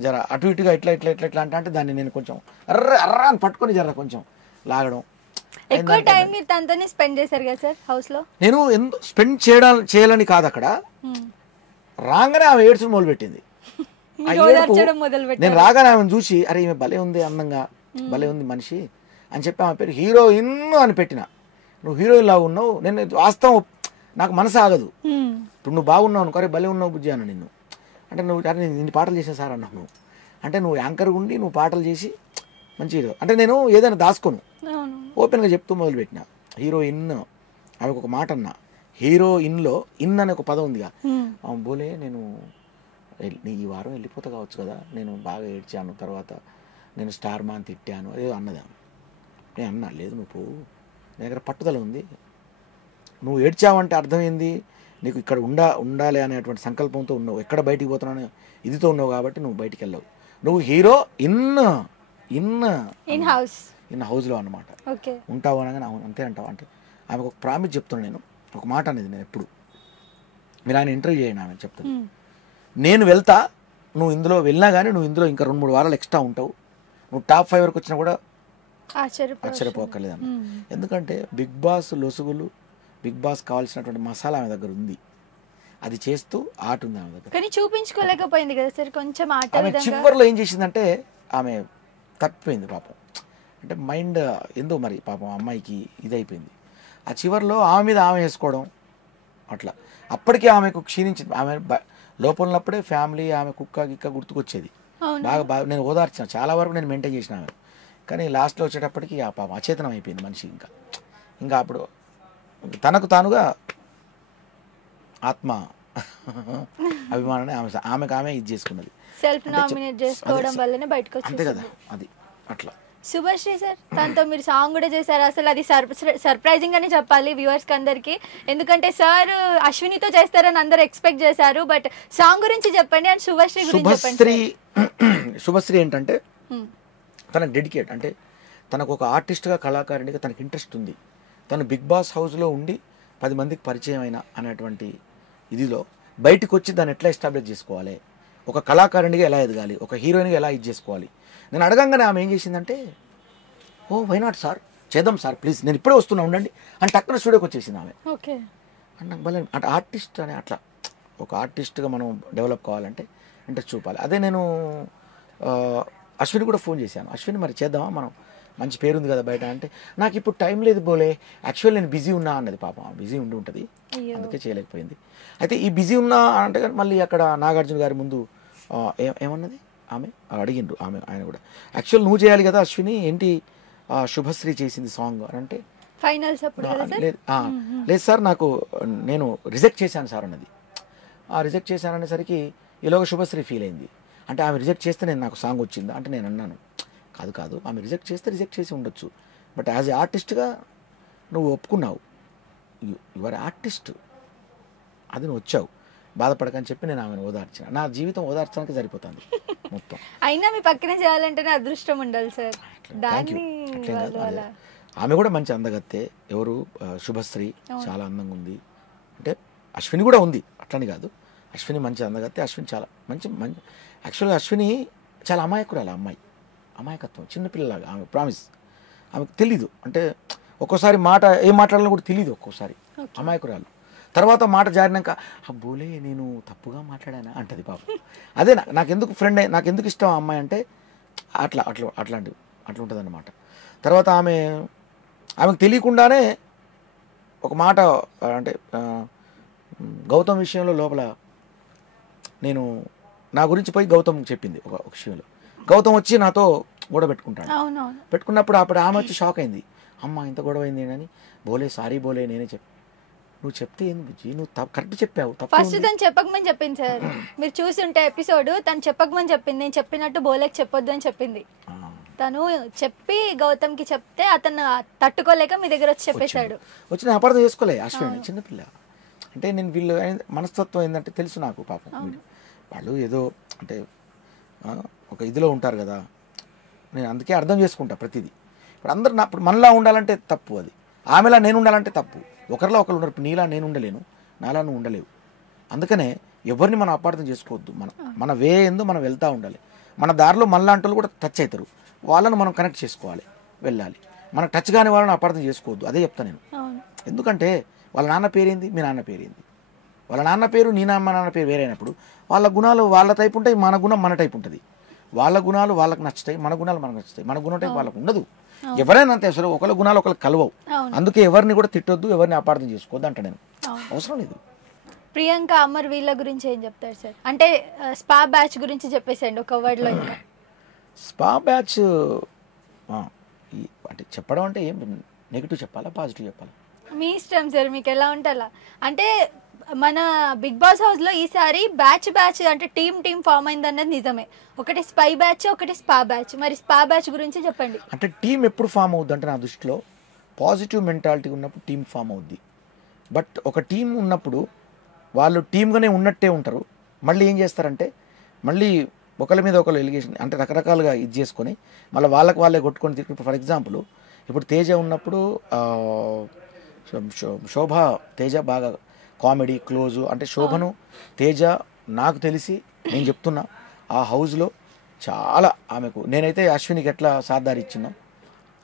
జర అటు ఇటుగా ఇట్లా అంటే దాన్ని నేను కొంచెం అర్ర అని పట్టుకొని జర కొంచెం లాగడం. ఎక్కువ టైం మీరు తనతోనే స్పెండ్ చేశారు కదా సార్ హౌస్ లో? నేను స్పెండ్ చేయాలని కాదు, అక్కడ రాగానే ఆమె ఏడ్చుని మొదలుపెట్టింది. నేను రాగానే ఆమెను చూసి అరే ఈమె భలే ఉంది, అందంగా భలే ఉంది మనిషి అని చెప్పి ఆమె పేరు హీరోయిన్ అని పెట్టిన. నువ్వు హీరోయిన్ లాగా ఉన్నావు, నేను వాస్తవం నాకు మనసు ఆగదు. ఇప్పుడు నువ్వు బాగున్నావు అనుకో, అరే భలే ఉన్నావు బుజ్జి అన్న నిన్ను అంటే, నువ్వు నేను ఇన్ని పాటలు చేసా సార్ అన్నావు నువ్వు అంటే, నువ్వు యాంకర్ ఉండి నువ్వు పాటలు చేసి మంచి హీరో అంటే నేను ఏదైనా దాచుకోను, ఓపెన్గా చెప్తూ మొదలుపెట్టిన. హీరోయిన్ ఆమెకు ఒక మాట అన్నా, హీరోయిన్లో ఇన్ అనే ఒక పదం ఉందిగా, బోలే నేను ఈ వారం వెళ్ళిపోతా కావచ్చు కదా, నేను బాగా ఏడ్చాను, తర్వాత నేను స్టార్ మాన్ తిట్టాను ఏదో అన్నదా. నేను అన్నా లేదు నువ్వు పోవు, నీ దగ్గర పట్టుదల ఉంది, నువ్వు ఏడ్చావంటే అర్థమైంది నీకు ఇక్కడ ఉండాలి అనేటువంటి సంకల్పంతో ఉన్నావు, ఎక్కడ బయటికి పోతున్నాను ఇదితో ఉన్నావు కాబట్టి నువ్వు బయటికి వెళ్ళవు, నువ్వు హీరో ఇన్ హౌస్లో అన్నమాట ఉంటావు అనగానే అవును అంతే అంటావు అంటే. ఆమెకు ఒక ప్రామిస్ చెప్తున్నాను నేను, ఒక మాట అనేది నేను ఎప్పుడు, మీరు ఆయన ఇంటర్వ్యూ చేయండి ఆమె చెప్తాను, నేను వెళ్తా, నువ్వు ఇందులో వెళ్ళినా కానీ నువ్వు ఇందులో ఇంకా 2-3 వారాలు ఎక్స్ట్రా ఉంటావు, నువ్వు టాప్ 5 వరకు వచ్చినా కూడా ఆశ్చర్యపోక్కర్లేదన్న. ఎందుకంటే బిగ్ బాస్ లొసుగులు, బిగ్ బాస్ కావాల్సినటువంటి మసాలా ఆమె దగ్గర ఉంది, అది చేస్తూ ఆట ఉంది ఆమె దగ్గర, కానీ చూపించుకోలేకపోయింది కదా సార్ కొంచెం ఆట. ఆమె చివరిలో ఏం చేసిందంటే ఆమె తప్పిపోయింది పాపం, అంటే మైండ్ ఏందో మరి పాపం అమ్మాయికి ఇదైపోయింది. ఆ చివరిలో ఆమె మీద ఆమె వేసుకోవడం అట్లా, అప్పటికే ఆమెకు క్షీణించింది. ఆమె లోపల ఉన్నప్పుడే ఫ్యామిలీ ఆమె కుక్క గిక్క గుర్తుకొచ్చేది, బాగా నేను ఓదార్చాను, చాలా వరకు నేను మెయింటైన్ చేసిన ఆమె. కానీ లాస్ట్లో వచ్చేటప్పటికి ఆ పాపం అచేతనం అయిపోయింది మనిషి. ఇంకా అప్పుడు తనకు తానుగా ఆత్మ అభిమానాన్ని ఆమెకు ఆమె ఇది చేసుకున్నది, సెల్ఫ్ నామినేట్ చేసుకోవడం వల్లనే బయటకు అంతే కదా అది అట్లా. శుభశ్రీ సార్ తనతో మీరు సాంగ్ కూడా చేశారు. అసలు అది సర్ప్రైజింగ్ అని చెప్పాలి వ్యూవర్స్ కి అందరికి. ఎందుకంటే సార్ అశ్వినితో చేస్తారని అందరూ ఎక్స్పెక్ట్ చేశారు. బట్ సాంగ్ గురించి చెప్పండి అండ్ శుభశ్రీ గురించి చెప్పండి. శుభశ్రీ ఏంటంటే తనకు డెడికేట్, అంటే తనకు ఒక ఆర్టిస్ట్గా కళాకారునిగా తనకు ఇంట్రెస్ట్ ఉంది. తను బిగ్ బాస్ హౌస్లో ఉండి 10 మందికి పరిచయం అయిన అనేటువంటి ఇదిలో బయటకు వచ్చి దాన్ని ఎట్లా ఎస్టాబ్లిష్ చేసుకోవాలి, ఒక కళాకారునిగా ఎలా ఎదగాలి, ఒక హీరోయిన్గా ఎలా ఇది చేసుకోవాలి. నేను అడగంగానే ఆమె ఏం చేసిందంటే, ఓ వై నాట్ సార్, చేద్దాం సార్ ప్లీజ్, నేను ఇప్పుడే వస్తున్నా ఉండండి అని టక్కున స్టూడియోకి వచ్చేసింది ఆమె. ఓకే అంటే నాకు భలే అంటే ఆర్టిస్ట్ అని అట్లా ఒక ఆర్టిస్ట్గా మనం డెవలప్ కావాలంటే ఇంట్రెస్ట్ చూపాలి. అదే నేను అశ్విని కూడా ఫోన్ చేశాను, అశ్విని మరి చేద్దామా, మనం మంచి పేరుంది కదా బయట అంటే, నాకు ఇప్పుడు టైం లేదు బోలే, యాక్చువల్ నేను బిజీ ఉన్నా అన్నది. పాపం బిజీ ఉండి ఉంటుంది, అందుకే చేయలేకపోయింది. అయితే ఈ బిజీ ఉన్నా అంటే మళ్ళీ అక్కడ నాగార్జున గారి ముందు ఏమన్నది ఆమె అడిగిండ్రు, ఆయన కూడా యాక్చువల్ నువ్వు చేయాలి కదా అశ్విని, ఏంటి శుభశ్రీ చేసింది సాంగ్ అని అంటే, లేదు సార్ నాకు నేను రిజెక్ట్ చేశాను సార్ అన్నది. రిజెక్ట్ చేశాను అనేసరికి ఈలోగా శుభశ్రీ ఫీల్ అయింది. అంటే ఆమె రిజెక్ట్ చేస్తే నేను నాకు సాంగ్ వచ్చిందా అంటే నేను అన్నాను, కాదు ఆమె రిజెక్ట్ చేస్తే రిజెక్ట్ చేసి ఉండొచ్చు, బట్ యాజ్ ఏ ఆర్టిస్ట్గా నువ్వు ఒప్పుకున్నావు, యువర్ ఆర్టిస్ట్, అది నువ్వు వచ్చావు, బాధపడకని చెప్పి నేను ఆమెను ఓదార్చిన. నా జీవితం ఓదార్చడానికి సరిపోతుంది మొత్తం. అయినా మీ పక్కనే చేయాలంటేనే అదృష్టం ఉండాలి సార్. ఆమె కూడా మంచి అందగత్తే. ఎవరు శుభశ్రీ చాలా అందంగా ఉంది, అంటే అశ్విని కూడా ఉంది అట్లని కాదు, అశ్విని మంచి అందగత్తే. అశ్విని చాలా మంచి యాక్చువల్గా అశ్విని చాలా అమాయకురాలు, అమ్మాయి అమాయకత్వం, చిన్నపిల్లలాగా ఆమె ప్రామిస్. ఆమెకు తెలీదు, అంటే ఒక్కోసారి మాట ఏం మాట్లాడాలని కూడా తెలియదు, ఒక్కోసారి అమాయకురాలు. తర్వాత మాట జారినాక అబ్బోలే నేను తప్పుగా మాట్లాడానా అంటది పాపం. అదే నాకెందుకు ఫ్రెండ్, నాకెందుకు ఇష్టం ఆ అమ్మాయి అంటే అట్లా ఉంటుంది అన్నమాట. తర్వాత ఆమెకు తెలియకుండానే ఒక మాట, అంటే గౌతమ్ విషయంలో లోపల నేను నా గురించి పోయి గౌతమ్ చెప్పింది ఒక విషయంలో. గౌతమ్ వచ్చి నాతో గొడవ పెట్టుకుంటాడు. పెట్టుకున్నప్పుడు అప్పుడు ఆమె వచ్చి షాక్ అయింది, అమ్మ ఇంత గొడవ అయింది అని. బోలే సారీ బోలే, నేనే నువ్వు చెప్తే ఏంది బుజ్జి, నువ్వు కరెక్ట్ చెప్పావు. ఫస్ట్ తను చెప్పకమని చెప్పింది సార్, మీరు చూసి ఉంటే ఎపిసోడ్, తను చెప్పకమని చెప్పింది, నేను చెప్పినట్టు బోలేకి చెప్పొద్దు అని చెప్పింది. తను చెప్పి గౌతమ్కి చెప్తే అతను తట్టుకోలేక మీ దగ్గర వచ్చి చెప్పేశాడు. వచ్చి నేను అపార్థం చేసుకోలే, అశ్విని చిన్నపిల్ల అంటే నేను వీళ్ళు మనస్తత్వం ఏంటంటే తెలుసు నాకు పాపం. వాళ్ళు ఏదో అంటే ఒక ఇదిలో ఉంటారు కదా, నేను అందుకే అర్థం చేసుకుంటా ప్రతిదీ. ఇప్పుడు అందరు ఇప్పుడు మనలా ఉండాలంటే తప్పు, అది ఆమెలా నేను ఉండాలంటే తప్పు. ఒకరిలా ఒకరు ఉన్నారు, ఇప్పుడు నీలా నేను ఉండలేను, నాలా నువ్వు ఉండలేవు. అందుకనే ఎవరిని మనం అపార్థం చేసుకోవద్దు. మన వే ఏందో మనం వెళ్తూ ఉండాలి. మన దారిలో మనలాంటి వాళ్ళు కూడా టచ్ అవుతారు, వాళ్ళను మనం కనెక్ట్ చేసుకోవాలి, వెళ్ళాలి. మనకు టచ్ కాని వాళ్ళని అపార్థం చేసుకోవద్దు, అదే చెప్తాను నేను. ఎందుకంటే వాళ్ళ నాన్న పేరేంది, మీ నాన్న పేరేంది, వాళ్ళ నాన్న పేరు నీ నాన్న పేరు వేరైనప్పుడు వాళ్ళ గుణాలు వాళ్ళ టైప్ ఉంటాయి, మన గుణం మన టైప్ ఉంటుంది. వాళ్ళ గుణాలు వాళ్ళకి నచ్చుతాయి, మన గుణాలు మనకు నచ్చుతాయి. మన గుణం టైప్ వాళ్ళకు ఉండదు. ఎవరైనా అంతే, అసలు ఒకళ్ళ గుణాలు ఒకళ్ళకి కలవవు. అందుకే ఎవరిని కూడా తిట్టొద్దు, ఎవరిని అపార్థం చేసుకోవద్దు అంట నేను, అవసరం లేదు. ప్రియాంక అమర్ వీళ్ళ గురించి ఏం చెప్తారు సార్? అంటే స్పా బ్యాచ్ గురించి చెప్పేసండి ఒక వర్డ్ లో. స్పా బ్యాచ్ అంటే చెప్పడం అంటే ఏం నెగిటివ్ చెప్పాలా పాజిటివ్ చెప్పాలా మీ ఇష్టం సార్, మీకు ఎలా ఉంటే అలా. అంటే మన బిగ్ బాస్ హౌస్ లో ఈసారి బ్యాచ్ అంటే టీమ్ ఫామ్ అయింది అన్నది నిజమే. ఒకటి స్పై బ్యాచ్, ఒకటి స్పా బ్యాచ్. మరి స్పా బ్యాచ్ గురించి చెప్పండి. అంటే టీం ఎప్పుడు ఫామ్ అవుద్ది అంటే నా దృష్టిలో పాజిటివ్ మెంటాలిటీ ఉన్నప్పుడు టీం ఫామ్ అవుద్ది. బట్ ఒక టీం ఉన్నప్పుడు వాళ్ళు టీమ్గానే ఉన్నట్టే ఉంటారు. మళ్ళీ ఏం చేస్తారంటే మళ్ళీ ఒకరి మీద ఒకరు ఎలిగేషన్ అంటే రకరకాలుగా ఇది చేసుకొని మళ్ళీ వాళ్ళే కొట్టుకొని తిరిగి. ఫర్ ఎగ్జాంపుల్ ఇప్పుడు తేజ ఉన్నప్పుడు శోభ తేజ బాగా కామెడీ క్లోజు, అంటే శోభను తేజ నాకు తెలిసి నేను చెప్తున్నా ఆ హౌస్లో చాలా ఆమెకు, నేనైతే అశ్వినికి ఎట్లా సాధారి ఇచ్చినా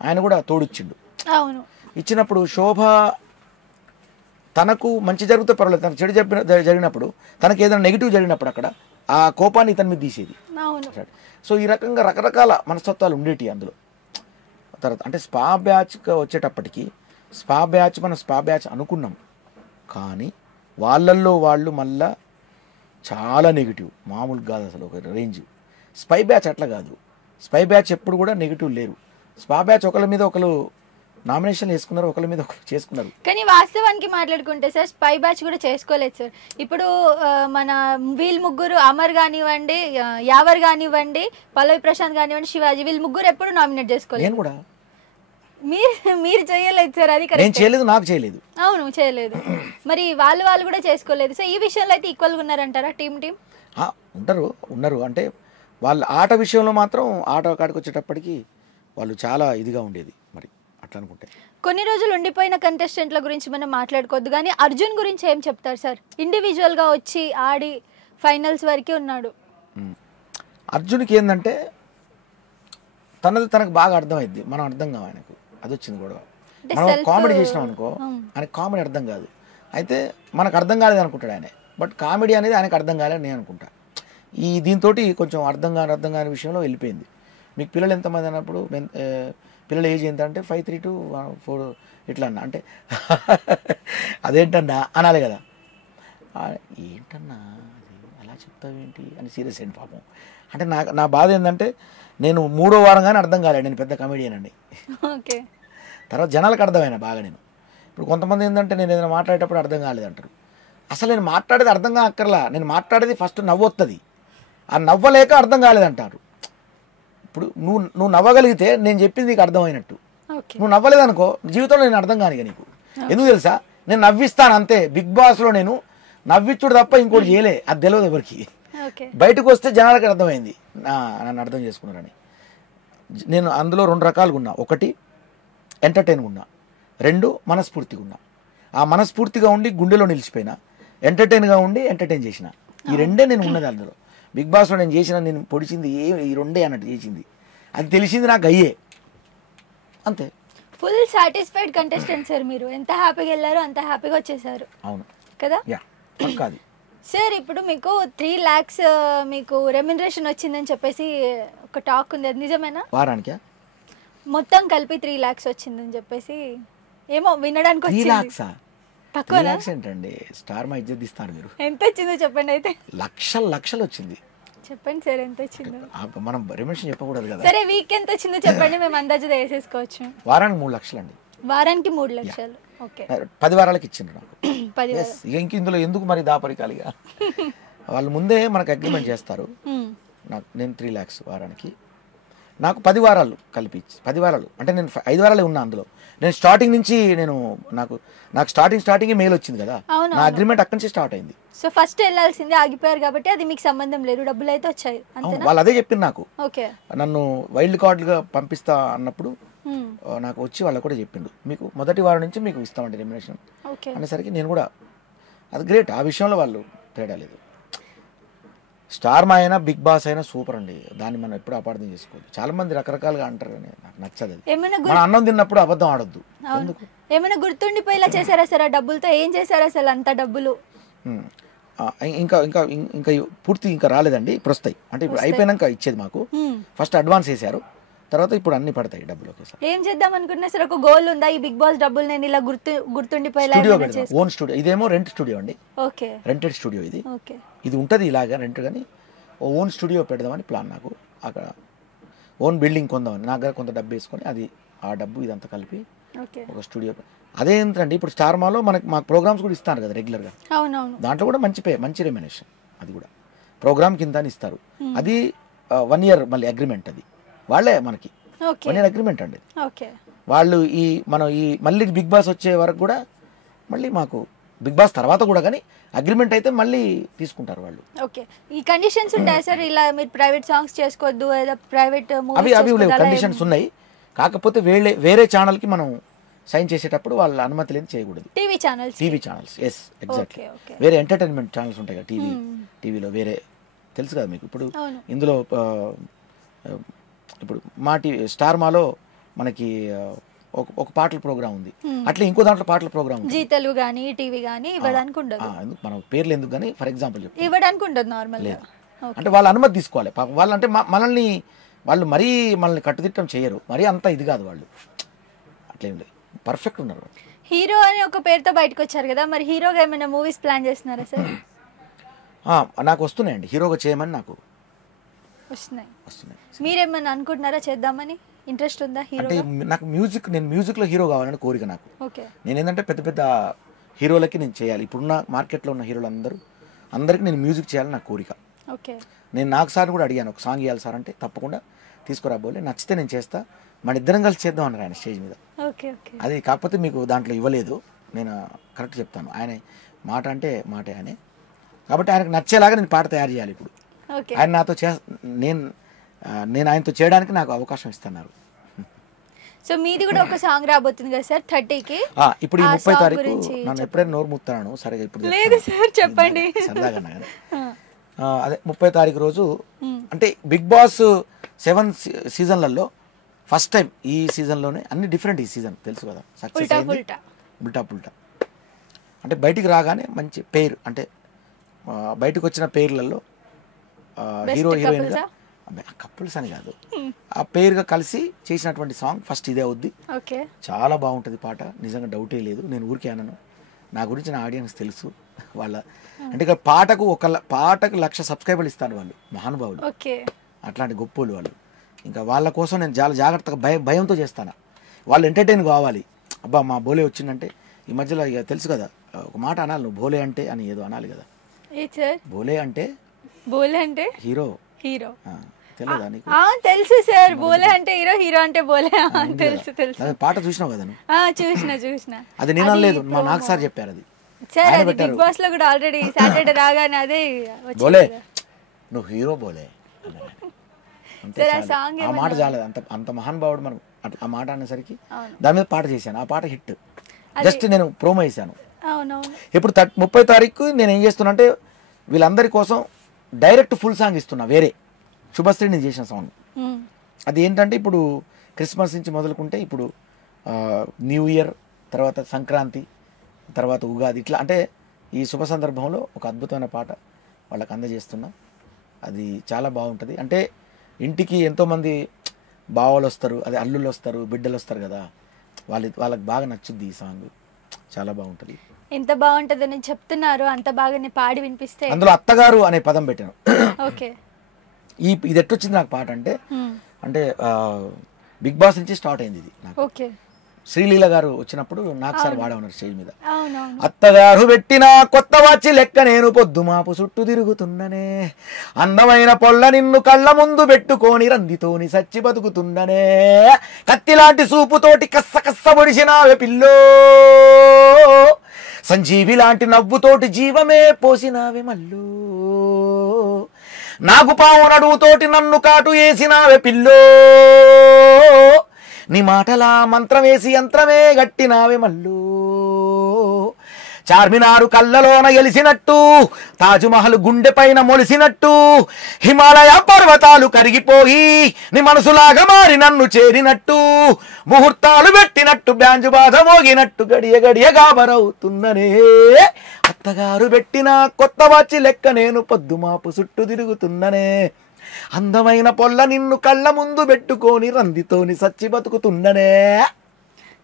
ఆయన కూడా తోడిచ్చిండు. అవును, ఇచ్చినప్పుడు శోభ తనకు మంచి జరిగితే పర్వాలేదు, తనకు చెడు జరిగినప్పుడు తనకు ఏదైనా నెగిటివ్ జరిగినప్పుడు అక్కడ ఆ కోపాన్ని ఇతని మీద తీసేది. సో ఈ రకంగా రకరకాల మనస్తత్వాలు ఉండేటి అందులో. తర్వాత అంటే స్పా బ్యాచ్గా వచ్చేటప్పటికి మనం స్పా బ్యాచ్ అనుకున్నాం, కానీ వాళ్ళల్లో వాళ్ళు మళ్ళా చాలా నెగిటివ్, మామూలు కాదు అసలు ఒక రేంజ్. స్పై బ్యాచ్ అట్లా కాదు, స్పై బ్యాచ్ ఎప్పుడు కూడా నెగిటివ్ లేరు. స్పా బ్యాచ్ ఒకరి మీద ఒకరు నామినేషన్ వేసుకున్నారు, ఒకరి మీద ఒకరు చేసుకున్నారు. కానీ వాస్తవానికి మాట్లాడుకుంటే సార్ స్పై బ్యాచ్ కూడా చేసుకోలేదు సార్. ఇప్పుడు మన వీళ్ళు ముగ్గురు అమర్ కానివ్వండి, యావర్ కానివ్వండి, పల్లవి ప్రశాంత్ కానివ్వండి, శివాజీ, వీళ్ళు ముగ్గురు ఎప్పుడు నామినేట్ చేసుకోలేదు. నేను కూడా మీరు చేయలేదు సార్, అది నేను చేయలేదు, నాకు చేయలేదు. అవును చేయలేదు. మరి వాళ్ళు కూడా చేసుకోలేదు. సో ఈ విషయంలో అయితే ఈక్వల్ గా ఉన్నారంటారా టీం? ఉన్నారు అంటే వాళ్ళ ఆట విషయంలో మాత్రం ఆట కాడికి వచ్చేటప్పటికి వాళ్ళు చాలా ఇదిగా ఉండేది. మరి అట్లా అనుకుంటే కొన్ని రోజులు ఉండిపోయిన కంటెస్టెంట్ల గురించి మనం మాట్లాడుకోవద్దు, కానీ అర్జున్ గురించి ఏం చెప్తారు సార్? ఇండివిజువల్ గా వచ్చి ఆడి ఫైనల్స్ వరకే ఉన్నాడు. అర్జున్కి ఏంటంటే తనకు బాగా అర్థమైంది, మనం అర్థం కావు ఆయనకు. అది వచ్చింది గొడవ. మనం కామెడీ చేసినాం అనుకో, ఆయనకు కామెడీ అర్థం కాదు. అయితే మనకు అర్థం కాలేదు అనుకుంటాడు ఆయన, బట్ కామెడీ అనేది ఆయనకు అర్థం కాలేదని నేను అనుకుంటా. దీంతో కొంచెం అర్థం కాని విషయంలో వెళ్ళిపోయింది. మీకు పిల్లలు ఎంతమంది అన్నప్పుడు పిల్లల ఏజ్ ఎంత అంటే 5, 3 to 4 ఇట్లా అన్నా అంటే అదేంటన్నా అనాలి కదా. ఏంటన్నా అది అలా చెప్తావేంటి అని సీరియస్ అయింది పాపం. అంటే నా బాధ ఏంటంటే నేను 3వ వారం కానీ అర్థం కాలేదు, నేను పెద్ద కమెడియన్ అండి. ఓకే. తర్వాత జనాలకు అర్థమైనా బాగా. నేను ఇప్పుడు కొంతమంది ఏంటంటే నేను ఏదైనా మాట్లాడేటప్పుడు అర్థం కాలేదు అంటారు. అసలు నేను మాట్లాడేది అర్థం కాక్కర్లా, నేను మాట్లాడేది ఫస్ట్ నవ్వొస్తుంది, ఆ నవ్వలేక అర్థం కాలేదంటారు. ఇప్పుడు నువ్వు నవ్వగలిగితే నేను చెప్పింది నీకు అర్థమైనట్టు. నువ్వు నవ్వలేదనుకో జీవితంలో నేను అర్థం కానిగా నీకు. ఎందుకు తెలుసా, నేను నవ్విస్తాను అంతే. బిగ్ బాస్లో నేను నవ్విచ్చుడు తప్ప ఇంకోటి చేయలే, అది తెలియదు ఎవరికి. బయటకు వస్తే జనాలకు అర్థమైంది నన్ను అర్థం చేసుకున్నారని. నేను అందులో 2 రకాలుగా ఉన్నా. 1 ఎంటర్టైన్గా ఉన్నా, 2 మనస్ఫూర్తిగా ఉన్నా. ఆ మనస్ఫూర్తిగా ఉండి గుండెలో నిలిచిపోయినా, ఎంటర్టైన్గా ఉండి ఎంటర్టైన్ చేసిన. ఈ 2 నేను ఉన్నది అందులో. బిగ్ బాస్లో నేను చేసిన, నేను పొడిచింది ఈ 2 అన్నట్టు చేసింది. అది తెలిసింది నాకు అయ్యే అంతే. ఫుల్ సాటిస్ఫైడ్ కంటెస్టెంట్ సార్ మీరు. ఎంత హ్యాపీగా వెళ్ళారో అంత హ్యాపీగా వచ్చేసారు. అవును కదా. కాదు సార్, ఇప్పుడు మీకు 3 lakhs మీకు రెమ్యునరేషన్ వచ్చిందని చెప్పేసి ఒక టాక్ ఉంది, అది నిజమేనా? వారానికి మొత్తం కలిపి 3 lakhs వచ్చిందని చెప్పేసి ఏమో వినడానికి వచ్చింది. తక్కువ ఏంటండి, స్టార్ మా ఇజ్జత్ ఇస్తారు మీరు. ఎంత వచ్చిందో చెప్పండి. అయితే లక్షలు వచ్చింది. చెప్పండి సార్ ఎంత వచ్చిందో. మనం రెమ్యునరేషన్ చెప్పకూడదు కదా. సరే వీక్ ఎంత వచ్చిందో చెప్పండి, మేము అందాజు వేసేసుకోవచ్చు. వారానికి 3 లక్షలు అండి. వారానికి 3 లక్షలు. ఓకే. 10 వారాలకు ఇచ్చిండ్రు నాకు. 10 వారాలు. ఇంక ఇందులో ఎందుకు మరి దాపరికాలిగా. వాళ్ళు ముందే మనకు అగ్రిమెంట్ చేస్తారు. నేను 3 lakhs వారానికి, నాకు 10 వారాలు కలిపి 10 వారాలు అంటే నేను 5 వారాలే ఉన్నా అందులో. నేను స్టార్టింగ్ నుంచి నాకు స్టార్టింగ్ మెయిల్ వచ్చింది కదా, నా అగ్రిమెంట్ అక్కడి నుంచి స్టార్ట్ అయింది. సో ఫస్ట్ వెళ్ళాల్సిందే, ఆగిపోయారు కాబట్టి అది మీకు సంబంధం లేదు, డబ్బులు అయితే వచ్చాయి. వాళ్ళు అదే చెప్పింది నాకు. ఓకే. నన్ను వైల్డ్ కార్డుగా పంపిస్తా అన్నప్పుడు నాకు వచ్చి వాళ్ళకు కూడా చెప్పిండు, మీకు మొదటి వారం నుంచి మీకు ఇస్తామండి రెమ్యునరేషన్ అనేసరికి నేను కూడా అది గ్రేట్. ఆ విషయంలో వాళ్ళు తేడా లేదు. స్టార్ మా అయినా బిగ్ బాస్ అయినా సూపర్ అండి, దాన్ని మనం ఎప్పుడు అపార్థం చేసుకోవద్దు. చాలా మంది రకరకాలుగా అంటారు కానీ నాకు నచ్చదు. మన అన్నం తిన్నప్పుడు అబద్ధం ఆడొద్దు. ఎందుకు? ఏమైనా గుర్తుండిపోయేలా చేశారా సార్? ఆ డబ్బులతో ఏం చేశారు అసలు అంత డబ్బులు? ఇంకా ఇంకా ఇంకా పూర్తి ఇంకా రాలేదండి, ఇప్పుడు వస్తాయి. అంటే ఇప్పుడు అయిపోయినాక ఇచ్చేది మాకు. ఫస్ట్ అడ్వాన్స్ వేసారు, తర్వాత ఇప్పుడు అన్ని పడతాయి డబ్బులు ఒకేసారి. ఏం చేద్దాం అనుకున్నా సార్? ఒక గోల్ ఉందా ఈ బిగ్ బాస్ డబ్బులు నేను ఇలా గుర్తుండిపోయేలా? ఓన్ స్టూడియో, ఇదేమో రెంట్ స్టూడియో అండి. ఓకే. రెంటెడ్ స్టూడియో ఇది. ఓకే. ఇది ఉంటుంది ఇలాగా రెంట్, కానీ ఓన్ స్టూడియో పెడదామని ప్లాన్ నాకు. అక్కడ ఓన్ బిల్డింగ్ కొందామని, నా దగ్గర కొంత డబ్బు వేసుకొని అది ఆ డబ్బు ఇదంతా కలిపి ఒక స్టూడియో. అదేంటండి ఇప్పుడు స్టార్ మాలో మాకు ప్రోగ్రామ్స్ కూడా ఇస్తారు కదా రెగ్యులర్గా. అవునవును. దాంట్లో కూడా మంచి రెమ్యునరేషన్, అది కూడా ప్రోగ్రామ్ కింద ఇస్తారు. అది 1 year మళ్ళీ అగ్రిమెంట్, అది వాళ్ళే మనకి 1 year అగ్రిమెంట్ అండి. వాళ్ళు మనం మళ్ళీ బిగ్ బాస్ వచ్చే వరకు కూడా మళ్ళీ మాకు బిగ్ బాస్ తర్వాత కూడా కానీ అగ్రిమెంట్ అయితే మళ్ళీ తీసుకుంటారు వాళ్ళు. ఓకే. ఈ కండిషన్స్ ఉంటాయా సార్? ఇలా మీరు ప్రైవేట్ సాంగ్స్ చేసుకోవద్దు, ఏదో ప్రైవేట్ అవి లేవు, కండిషన్స్ ఉన్నాయి. కాకపోతే వేరే ఛానల్కి మనం సైన్ చేసేటప్పుడు వాళ్ళ అనుమతి లేదు, చేయకూడదు. TV channels yes exactly. వేరే ఎంటర్టైన్మెంట్ ఛానల్స్ ఉంటాయి కదా టీవీలో వేరే, తెలుసు కదా మీకు. ఇప్పుడు ఇందులో ఇప్పుడు మా స్టార్ మాలో మనకి ఒక పాటల ప్రోగ్రామ్ ఉంది, అట్లా ఇంకో దాంట్లో పాటల ప్రోగ్రామ్ జీ తెలుగు గానీ టీవీ గానీ ఇవ్వడానికి ఉండదు. మన పేర్లు ఎందుకు కానీ ఫర్ ఎగ్జాంపుల్ ఇవ్వడానికి ఉండదు నార్మల్ గా. అంటే వాళ్ళ అనుమతి తీసుకోవాలి పాపం. వాళ్ళంటే వాళ్ళు మరీ మనల్ని కట్టుదిట్టం చేయరు, మరీ అంతా ఇది కాదు వాళ్ళు, అట్లేం లేదు, పర్ఫెక్ట్ ఉన్నారు. హీరో అని ఒక పేరుతో బయటకు వచ్చారు కదా, మరి హీరోగా ఏమైనా మూవీస్ ప్లాన్ చేస్తున్నారా సార్? నాకు వస్తున్నాయండి, హీరోగా చేయమని నాకు వస్తున్నాయి. మీరేమైనా అనుకుంటున్నారా చేద్దామని? ఇంట్రెస్ట్ ఉందా హీరో? అంటే నాకు నేను మ్యూజిక్లో హీరో కావాలని కోరిక నాకు. ఓకే. నేను ఏంటంటే పెద్ద పెద్ద హీరోలకి నేను చేయాలి. ఇప్పుడున్న మార్కెట్లో ఉన్న హీరోలు అందరికీ నేను మ్యూజిక్ చేయాలని నాకు కోరిక. ఓకే. నేను నాకు సార్ కూడా అడిగాను, ఒక సాంగ్ ఇవ్వాలి సార్ అంటే తప్పకుండా తీసుకురాబోలే, నచ్చితే నేను చేస్తా, మన ఇద్దరం కలిసి చేద్దాం అన్నారు ఆయన స్టేజ్ మీద. Okay okay. అది కాకపోతే మీకు దాంట్లో ఇవ్వలేదు, నేను కరెక్ట్ చెప్తాను. ఆయన మాట అంటే మాటే ఆయన, కాబట్టి ఆయనకు నచ్చేలాగా నేను పాట తయారు చేయాలి. ఇప్పుడు ఆయన నాతో నేను ఆయనతో చేయడానికి నాకు అవకాశం ఇస్తున్నారు. సో మీది కూడా ఒక సాంగ్ రాబోతుంది కదా సార్ 30కి? ఇప్పుడు ఈ 30 తారీఖు నన్ను ఎప్పుడైనా నోరు ముత్తాను సరిగా, ఇప్పుడు లేదు సార్ చెప్పండి. సరదాగా అదే 30 తారీఖు రోజు, అంటే బిగ్ బాస్ 7 సీజన్లలో ఫస్ట్ టైం ఈ సీజన్లోనే అన్ని డిఫరెంట్. ఈ సీజన్ తెలుసు కదా, సక్సెస్ అయింది ఉల్టా పుల్టా. అంటే బయటికి రాగానే మంచి పేరు, అంటే బయటకు వచ్చిన పేర్లలో హీరో హీరోయిన్గా కపుల్స్ అని కాదు, ఆ పేరుగా కలిసి చేసినటువంటి సాంగ్ ఫస్ట్ ఇదే అవుద్ది. చాలా బాగుంటుంది పాట, నిజంగా డౌటే లేదు. నేను ఊరికే అన్నాను, నా గురించి నా ఆడియన్స్ తెలుసు వాళ్ళ, అంటే ఇక్కడ పాటకు 1,00,000 సబ్స్క్రైబర్లు ఇస్తాను వాళ్ళు, మహానుభావులు, అట్లాంటి గొప్పోళ్ళు వాళ్ళు. ఇంకా వాళ్ళ కోసం నేను చాలా జాగ్రత్తగా భయంతో చేస్తాను. వాళ్ళు ఎంటర్టైన్ కావాలి. అబ్బా మా బోలే వచ్చిందంటే, ఈ మధ్యలో ఇక తెలుసు కదా ఒక మాట అనాలి, నువ్వు బోలే అంటే అని ఏదో అనాలి కదా. బోలే అంటే హీరో తెలియదా నీకు? తెలుసు సార్, బోలే అంటే హీరో, హీరో అంటే బోలే, తెలుసు తెలుసు. పాట చూసినావు కదా నువ్వు? చూసిన. అది నేను అనలేదు, మా నాకు సార్ చెప్పారు. అది సార్ అది బిగ్ బాస్ లో కూడా ఆల్రెడీ సాటర్డే రాగానే అదే బోలే, నువ్వు హీరో బోలే ఆ మాట చాలేదు. అంత మహానుభావుడు మనం ఆ మాట అనేసరికి దాని మీద పాట చేశాను. ఆ పాట హిట్. జస్ట్ నేను ప్రోమో వేసాను. ఇప్పుడు 30 తారీఖు నేను ఏం చేస్తున్నా అంటే, వీళ్ళందరి కోసం డైరెక్ట్ ఫుల్ సాంగ్ ఇస్తున్నా. వేరే శుభశ్రీ నేను చేసిన సాంగ్ అది ఏంటంటే, ఇప్పుడు క్రిస్మస్ నుంచి మొదలుకుంటే ఇప్పుడు న్యూ ఇయర్, తర్వాత సంక్రాంతి, తర్వాత ఉగాది, ఇట్లా అంటే ఈ శుభ సందర్భంలో ఒక అద్భుతమైన పాట వాళ్ళకి అందజేస్తున్నా. అది చాలా బాగుంటుంది. అంటే ఇంటికి ఎంతోమంది బావలు వస్తారు, అదే అల్లుళ్ళు వస్తారు, బిడ్డలు వస్తారు కదా, వాళ్ళకి బాగా నచ్చుద్ది ఈ సాంగ్, చాలా బాగుంటుంది. ఎంత బాగుంటుందని చెప్తున్నారు, అంత బాగా పాడి వినిపిస్తే. అందులో అత్తగారు అనే పదం పెట్టాను. ఇది ఎట్టొచ్చింది నాకు పాట అంటే, అంటే బిగ్ బాస్ నుంచి స్టార్ట్ అయింది ఇది నాకు. శ్రీలీల గారు వచ్చినప్పుడు నాకు సార్ వాడమన్నారు స్టేజ్ మీద. అత్తగారు పెట్టిన కొత్త వాచి లెక్క నేను పొద్దుమాపు చుట్టూ తిరుగుతున్ననే, అందమైన పొల్ల నిన్ను కళ్ళ ముందు పెట్టుకొని రందితోని సచ్చి బతుకుతున్ననే, కత్తిలాంటి సూపుతోటి కస్స కస్స పొడిచినావే పిల్లో, సంజీవి లాంటి నవ్వుతోటి జీవమే పోసినావే మల్లో, నాకు పావు నడువుతోటి నన్ను కాటు వేసినావే పిల్లో, నీ మాటలా మంత్రం వేసి యంత్రమే గట్టినావే మల్లు, చార్మినారు కళ్ళలోన గెలిసినట్టు, తాజ్మహల్ గుండె పైన మొలిసినట్టు, హిమాలయ పర్వతాలు కరిగిపోయి నీ మనసులాగా మారి నన్ను చేరినట్టు, ముహూర్తాలు పెట్టినట్టు బ్యాంజు బాధ మోగినట్టు గడియ గడియ గాబరవుతుందనే, అత్తగారు పెట్టిన కొత్త వాచి లెక్క నేను పొద్దుమాపు చుట్టూ తిరుగుతుందనే, అందమైన పొల్ల నిన్ను కళ్ళ ముందు పెట్టుకొని రందితోని సచ్చి బతుకుతుండనే.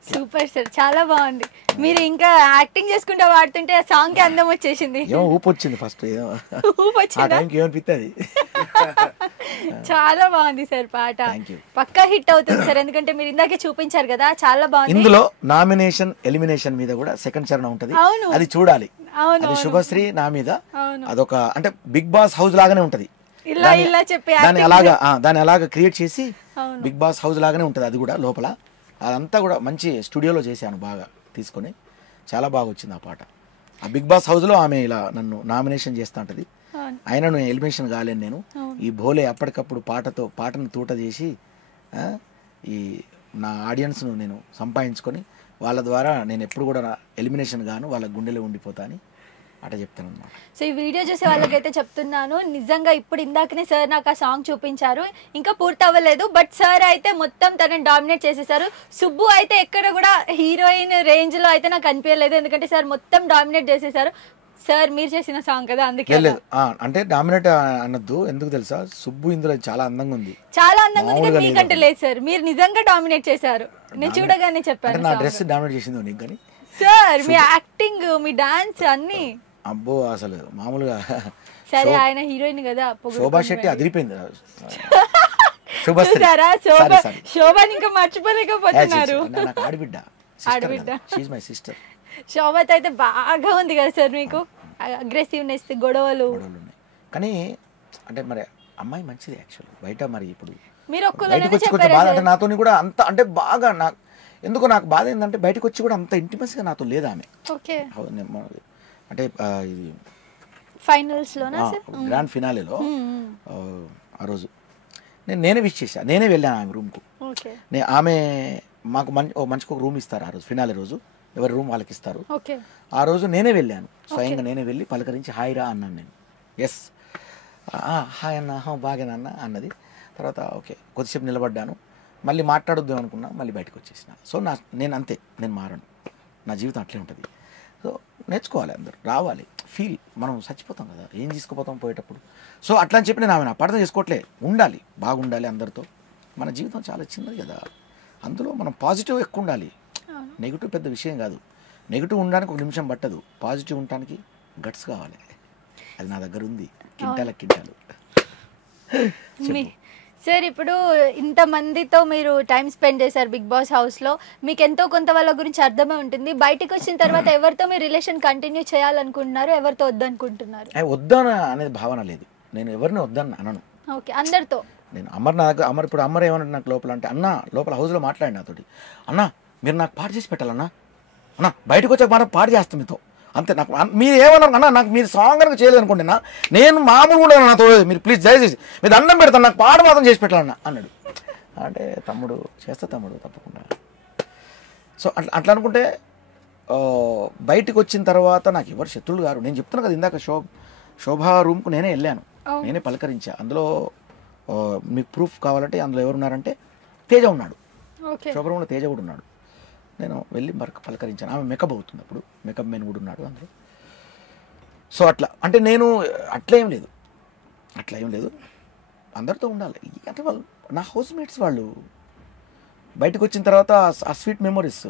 సూపర్ సార్, చాలా బాగుంది. మీరు ఇంకా యాక్టింగ్ చేసుకుంటా వాడుతుంటే ఆ సాంగ్ కి అందం వచ్చేసింది. ఊపు వచ్చింది ఫస్ట్, చాలా బాగుంది సార్ పాట, పక్కా హిట్ అవుతుంది సార్, ఎందుకంటే మీరు ఇందాకే చూపించారు కదా, చాలా బాగుంది. ఇందులో నామినేషన్ ఎలిమినేషన్ మీద కూడా సెకండ్ చరణం ఉంటది, అది చూడాలి. అది శుభశ్రీ నా మీద, అదొక అంటే బిగ్ బాస్ హౌస్ లాగానే ఉంటది, దాన్ని అలాగా క్రియేట్ చేసి బిగ్ బాస్ హౌస్ లాగానే ఉంటుంది. అది కూడా లోపల అదంతా కూడా మంచి స్టూడియోలో చేశాను, బాగా తీసుకొని చాలా బాగా వచ్చింది ఆ పాట. ఆ బిగ్ బాస్ హౌస్లో ఆమె ఇలా నన్ను నామినేషన్ చేస్తూ ఉంటుంది, అయినా ఎలిమినేషన్ కాలేను నేను. ఈ భోలే అప్పటికప్పుడు పాటను తూట చేసి ఈ నా ఆడియన్స్ను నేను సంపాదించుకొని వాళ్ళ ద్వారా నేను ఎప్పుడు కూడా ఎలిమినేషన్ గాను వాళ్ళ గుండెలో ఉండిపోతా అని అట్లా చెప్తాను అన్నమాట. సో ఈ వీడియో చూసే వాళ్ళకైతే చెప్తున్నాను, నిజంగా ఇప్పుడు ఇందాకనే సార్ నాకు ఆ సాంగ్ చూపించారు, ఇంకా పూర్తి అవ్వలేదు, బట్ సార్ అయితే మొత్తం తనని డామినేట్ చేసేసారు. సుబ్బు అయితే ఎక్కడ కూడా హీరోయిన్ రేంజ్ లో అయితే నాకు అనిపించలేదు, ఎందుకంటే సార్ మొత్తం డామినేట్ చేసేసారు. సార్ మీరు చేసిన సాంగ్ కదా, అందుకే అంటే డామినేట్ అనొద్దు, ఎందుకు తెలుసా, సుబ్బు ఇందులో చాలా అందంగా ఉంది, చాలా అందంగా ఉంది, మీకంటే లేదు సార్, మీరు నిజంగా డామినేట్ చేశారు, నేను చూడగానే చెప్పాను. నా డ్రెస్ డామినేట్ చేసింది నీకు కానీ సార్, మీ యాక్టింగ్, మీ డాన్స్ అన్ని అబ్బో అసలు మామూలుగా. సరే ఆయన హీరోయిన్ కదా, శోభా శెట్టి అదిరిపోయింది. శుభశ్రీ. చూసారా Sorry, sorry. శోభని ఇంకా మర్చిపోలేకపోతున్నారు. నాకు ఆడబిడ్డ ఆడబిడ్డ. She my sister. శోభత అయితే బాగా ఉంది కదా సార్ మీకు, అగ్రెసివ్నెస్, గొడవలు ఉన్నాయి. కానీ అంటే మరి అమ్మాయి మంచిది యాక్చువల్. బయట మరి ఇప్పుడు మీరు బయటకు వచ్చి కొంచెం బాధ అంటే నాతో కూడా అంత అంటే బాగా నాకు ఎందుకో నాకు బాధ ఏంటంటే బయటకు వచ్చి కూడా అంత ఇంటిమసీగా నాతో లేదు ఆమె. ఓకే. అంటే ఇది ఫైనల్స్ లోనా సార్, గ్రాండ్ ఫినాలేలో ఆ రోజు నేనే విష్ చేశా, నేనే వెళ్ళాను ఆమె రూమ్కు. ఓకే. ఆమె మాకు మంచిగా ఒక రూమ్ ఇస్తారు ఆ రోజు, ఫినాలే రోజు ఎవరి రూమ్ వాళ్ళకి ఇస్తారు. ఓకే. ఆ రోజు నేనే వెళ్ళాను, స్వయంగా నేనే వెళ్ళి పలకరించి హాయ్ రా అన్నాను నేను. ఎస్ హాయ్ అన్న, బాగానన్నా అన్నది. తర్వాత ఓకే కొద్దిసేపు నిలబడ్డాను, మళ్ళీ మాట్లాడొద్దు అనుకున్నా, మళ్ళీ బయటకు వచ్చేసిన. సో నేను అంతే, నేను మారను, నా జీవితం అట్లే ఉంటుంది. సో నేర్చుకోవాలి, అందరూ రావాలి. ఫీల్ మనం చచ్చిపోతాం కదా, ఏం తీసుకుపోతాం పోయేటప్పుడు. సో అట్లా అని చెప్పి నేను ఆమె అపార్థం చేసుకోవట్లే, ఉండాలి, బాగుండాలి అందరితో. మన జీవితం చాలా చిన్నది కదా, అందులో మనం పాజిటివ్ ఎక్కువ ఉండాలి. నెగిటివ్ పెద్ద విషయం కాదు. నెగిటివ్ ఉండడానికి ఒక నిమిషం పట్టదు, పాజిటివ్ ఉండడానికి గట్స్ కావాలి. అది నా దగ్గర ఉంది, కింటాలు. సార్ ఇప్పుడు ఇంతమందితో మీరు టైం స్పెండ్ చేశారు బిగ్ బాస్ హౌస్లో, మీకు ఎంతో కొంత వాళ్ళ గురించి అర్థమే ఉంటుంది. బయటకు వచ్చిన తర్వాత ఎవరితో మీరు రిలేషన్ కంటిన్యూ చేయాలనుకుంటున్నారు, ఎవరితో వద్దనుకుంటున్నారు? వద్దన అనేది భావన లేదు, నేను ఎవరిని వద్దని అనను. ఓకే. అందరితో నేను ఇప్పుడు అమర్ ఏమన్నా నాకు లోపల అంటే, అన్న లోపల హౌస్లో మాట్లాడి నాతోటి, అన్న మీరు నాకు పాడు చేసి పెట్టాలన్నా, అన్న బయటకు వచ్చాక మనం పాడు చేస్తాం మీతో అంతే. నాకు మీరు ఏమన్నారు అన్న, నాకు మీరు సాంగ్ కనుక చేయలేదు అనుకోండి, నేను మామూలు కూడా నాతో మీరు ప్లీజ్ దయచేసి మీరు దండం పెడతాను, నాకు పాడు మాత్రం చేసి పెట్టాలన్న అన్నాడు. అంటే తమ్ముడు చేస్తా తమ్ముడు తప్పకుండా. సో అట్లా అనుకుంటే బయటకు వచ్చిన తర్వాత నాకు ఎవరు శత్రువులు గారు. నేను చెప్తున్నా కదా ఇందాక, శోభా రూమ్కు నేనే వెళ్ళాను, నేనే పలకరించా. అందులో మీకు ప్రూఫ్ కావాలంటే అందులో ఎవరున్నారంటే తేజ ఉన్నాడు, శోభా రూమ్లో తేజ కూడా ఉన్నాడు. నేను వెళ్ళి పలకరించాను. ఆమె మేకప్ అవుతుంది, అప్పుడు మేకప్ మెన్ కూడా ఉన్నాడు అందులో. సో అట్లా అంటే నేను అట్లా ఏం లేదు, అందరితో ఉండాలి. అంటే వాళ్ళు నా హౌస్ మేట్స్, వాళ్ళు బయటకు వచ్చిన తర్వాత ఆ స్వీట్ మెమొరీస్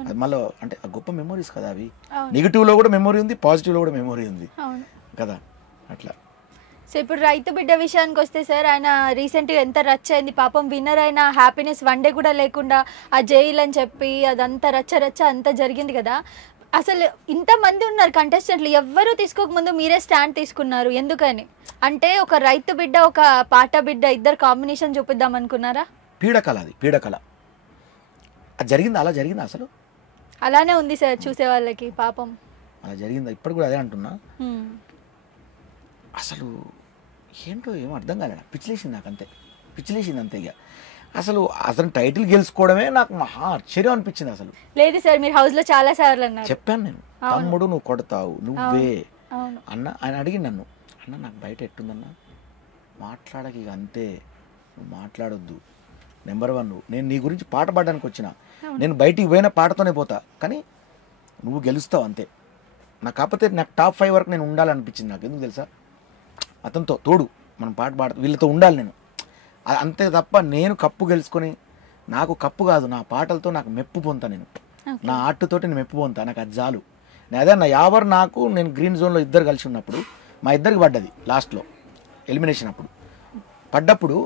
అది మళ్ళీ అంటే ఆ గొప్ప మెమొరీస్ కదా అవి. నెగిటివ్లో కూడా మెమొరీ ఉంది, పాజిటివ్లో కూడా మెమొరీ ఉంది కదా, అట్లా. సో ఇప్పుడు రైతు బిడ్డ విషయానికి వస్తే సార్, ఆయన రీసెంట్గా ఎంత రచ్చ అయింది పాపం. విన్నర్ అయిన హ్యాపీనెస్ వన్ డే కూడా లేకుండా ఆ జైలు అని చెప్పి అదంతా రచ్చ అంతా జరిగింది కదా. అసలు ఇంతమంది ఉన్నారు కంటెస్టెంట్లు, ఎవ్వరూ తీసుకోకముందు మీరే స్టాండ్ తీసుకున్నారు, ఎందుకని? అంటే ఒక రైతు బిడ్డ, ఒక పాట బిడ్డ, ఇద్దరు కాంబినేషన్ చూపిద్దాం అనుకున్నారా? పీడకల అది జరిగింది, అలా జరిగింది. అసలు అలానే ఉంది సార్ చూసే వాళ్ళకి, పాపం అలా జరిగిందా? ఇప్పుడు కూడా అదే అంటున్నా. అసలు ఏంటో ఏమో అర్థం కాలేదు, పిచ్చిలేసింది అంతే. ఇక అసలు టైటిల్ గెలుచుకోవడమే నాకు మహా ఆశ్చర్యం అనిపించింది. అసలు లేదు సార్, మీరు హౌస్ లో చాలా సార్లు అన్నారు, చెప్పాను నేను, తమ్ముడు నువ్వు కొడతావు నువ్వే అన్న. ఆయన అడిగింది నన్ను, అన్న నాకు బయట ఎట్టుందన్నా, మాట్లాడక ఇక అంతే, నువ్వు మాట్లాడొద్దు, నెంబర్ 1 నేను నీ గురించి పాట పాడడానికి వచ్చిన, నేను బయటికి పోయిన పాటతోనే పోతా, కానీ నువ్వు గెలుస్తావు అంతే. నాకు కాకపోతే నాకు టాప్ 5 వరకు నేను ఉండాలనిపించింది. నాకు ఎందుకు తెలుసా, అతనితో తోడు మనం పాట వీళ్ళతో ఉండాలి నేను, అంతే తప్ప నేను కప్పు గెలుచుకొని, నాకు కప్పు కాదు, నా పాటలతో నాకు మెప్పు పొందుతా, నేను నా ఆర్ట్తోటి నేను మెప్పు పొందుతా, నాకు అది చాలు. నేను అదే అన్న, యావర్ నాకు నేను గ్రీన్ జోన్లో ఇద్దరు కలిసి ఉన్నప్పుడు మా ఇద్దరికి పడ్డది లాస్ట్లో ఎలిమినేషన్ అప్పుడు పడ్డప్పుడు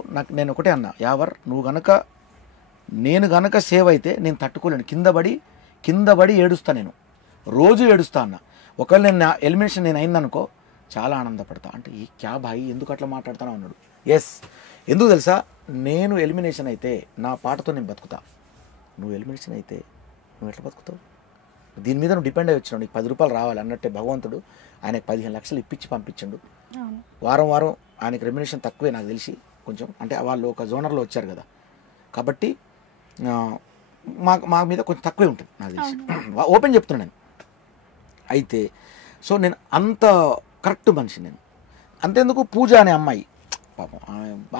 నేను ఒకటే అన్నా, యావర్ నేను గనక సేవ్ అయితే నేను తట్టుకోలేను, కింద పడి ఏడుస్తా, నేను రోజు ఏడుస్తా అన్న. ఒకవేళ నేను ఎలిమినేషన్ నేను అయిందనుకో చాలా ఆనందపడతా. అంటే ఈ క్యా భాయి ఎందుకు అట్లా మాట్లాడతానో అన్నాడు. ఎస్, ఎందుకు తెలుసా, నేను ఎలిమినేషన్ అయితే నా పాటతో నేను బతుకుతా, నువ్వు ఎలిమినేషన్ అయితే నువ్వు ఎట్లా బతుకుతావు? దీని మీద నువ్వు డిపెండ్ అయ్యి వచ్చినావు, నీకు 10 రూపాయలు రావాలి అన్నట్టే భగవంతుడు ఆయనకు 15 లక్షలు ఇప్పించి పంపించండు. వారం ఆయనకి రెమ్యునేషన్ తక్కువే నాకు తెలిసి కొంచెం, అంటే వాళ్ళు ఒక జోనర్లో వచ్చారు కదా, కాబట్టి మా మీద కొంచెం తక్కువే ఉంటుంది నాకు తెలిసి, ఓపెన్ చెప్తున్నాను నేను. అయితే సో నేను అంత కరెక్ట్ మనిషి నేను. అంతేందుకు పూజ అనే అమ్మాయి పాపం,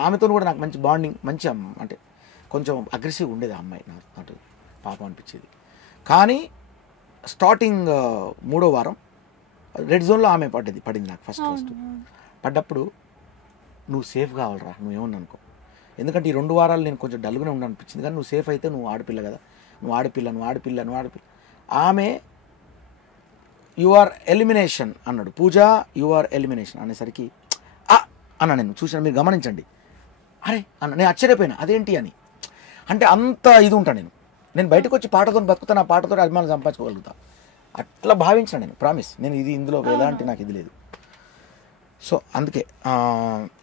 ఆమెతో కూడా నాకు మంచి బాండింగ్, మంచి అంటే కొంచెం అగ్రెసివ్ ఉండేది ఆ అమ్మాయి, నాకు పాపం అనిపించేది. కానీ స్టార్టింగ్ 3వ వారం రెడ్ జోన్లో ఆమె పడింది నాకు ఫస్ట్ పడ్డప్పుడు, నువ్వు సేఫ్ కావాలరా, నువ్వేమన్నా అనుకో, ఎందుకంటే ఈ 2 వారాలు నేను కొంచెం డల్గానే అనిపించింది, కానీ నువ్వు సేఫ్ అయితే, నువ్వు ఆడపిల్ల కదా, నువ్వు ఆడపిల్ల ఆమె యు ఆర్ ఎలిమినేషన్ అన్నాడు. పూజ యు ఆర్ ఎలిమినేషన్ అనేసరికి అన్న నేను చూసాను, మీరు గమనించండి, అరే అన్న నేను ఆశ్చర్యపోయినా అదేంటి అని. అంటే అంత ఇది ఉంటాను నేను బయటకు వచ్చి పాటతో బతుకుతాను, ఆ పాటతో అభిమానులు సంపాదించుకోగలుగుతా అట్లా భావించాను నేను. ప్రామిస్, నేను ఇది ఇందులో ఎలాంటి నాకు ఇది లేదు. సో అందుకే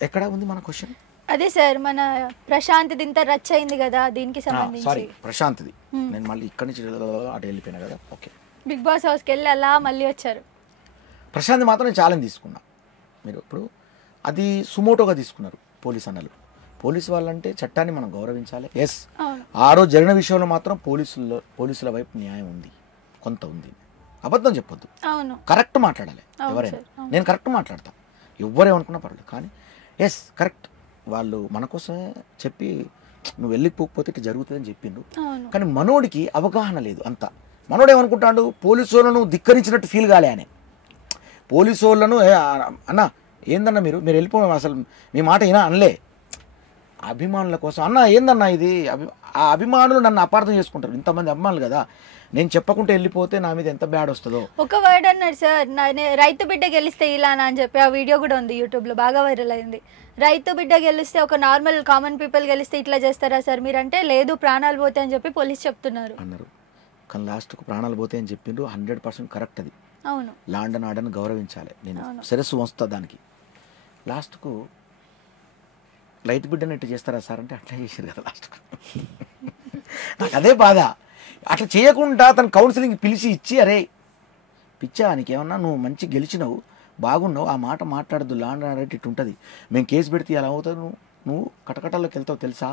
ఎక్కడ ఉంది మన క్వశ్చన్? అదే సార్, మన ప్రశాంత్ ఇంత రచ్ అయింది కదా, దీనికి సంబంధించి. సారీ, ప్రశాంత్ది. నేను మళ్ళీ ఇక్కడి నుంచి అటు వెళ్ళిపోయినా కదా. ఓకే, బిగ్ బాస్ హౌస్కి వెళ్ళి అలా మళ్ళీ వచ్చారు. ప్రశాంత్ మాత్రం నేను ఛాలెంజ్ తీసుకున్నా. మీరు ఇప్పుడు అది సుమోటోగా తీసుకున్నారు పోలీస్ అన్నలు. పోలీసు వాళ్ళంటే చట్టాన్ని మనం గౌరవించాలి. ఎస్, ఆ రోజు జరిగిన విషయంలో మాత్రం పోలీసుల వైపు న్యాయం ఉంది, కొంత ఉంది. అబద్ధం చెప్పొద్దు, కరెక్ట్ మాట్లాడాలి ఎవరైనా. నేను కరెక్ట్ మాట్లాడతా, ఎవరేమనుకున్నా పర్లేదు. కానీ ఎస్ కరెక్ట్, వాళ్ళు మన కోసమే చెప్పి నువ్వు వెళ్ళిపోకపోతే ఇట్లా జరుగుతుందని చెప్పిండు. కానీ మనోడికి అవగాహన లేదు అంతా. మనోడు ఏమనుకుంటాడు, పోలీసు వాళ్ళను ధిక్కరించినట్టు ఫీల్ కాలే అని. పోలీసు వాళ్ళను అన్న ఏందన్నా మీరు వెళ్ళిపో, అసలు మీ మాట అయినా అనలే. అభిమానుల కోసం అన్న ఏందన్నా ఇది, ఆ అభిమానులు నన్ను అపార్థం చేసుకుంటారు. ఇంతమంది అభిమానులు కదా, నేను చెప్పకుంటే వెళ్ళిపోతే నా మీద ఎంత బ్యాడ్ వస్తుందో. ఒక వర్డ్ అన్నాడు సార్, రైతు బిడ్డ గెలిస్తే ఇలానా అని చెప్పి. ఆ వీడియో కూడా ఉంది యూట్యూబ్లో, బాగా వైరల్ అయింది. రైతు బిడ్డ గెలిస్తే, ఒక నార్మల్ కామన్ పీపుల్ గెలిస్తే ఇట్లా చేస్తారా సార్ మీరంటే, లేదు ప్రాణాలు పోతాయి అని చెప్పి పోలీస్ చెప్తున్నారు అన్నారు. కానీ లాస్ట్కు ప్రాణాలు పోతాయి అని చెప్పిండ్రు. 100% కరెక్ట్ అది. అవును, లాండ్ అండ్ ఆర్డర్ని గౌరవించాలి, నేను శిరస్సు వంచుతా దానికి. లాస్ట్కు రైతు బిడ్డని ఇట్లా చేస్తారా సార్ అంటే అట్లా చేశారు కదా లాస్ట్కు. నాకు అదే బాధ. అట్లా చేయకుండా తన కౌన్సిలింగ్ పిలిచి ఇచ్చి, అరే పిచ్చా నీకేమన్నా, నువ్వు మంచి గెలిచినావు, బాగున్నావు, ఆ మాట మాట్లాడద్దు, లాండ్ ఆర్డర్ ఇట్టు ఉంటుంది, మేము కేసు పెడితే అలా అవుతావు, నువ్వు కటకటాల్లోకి వెళ్తావు తెలుసా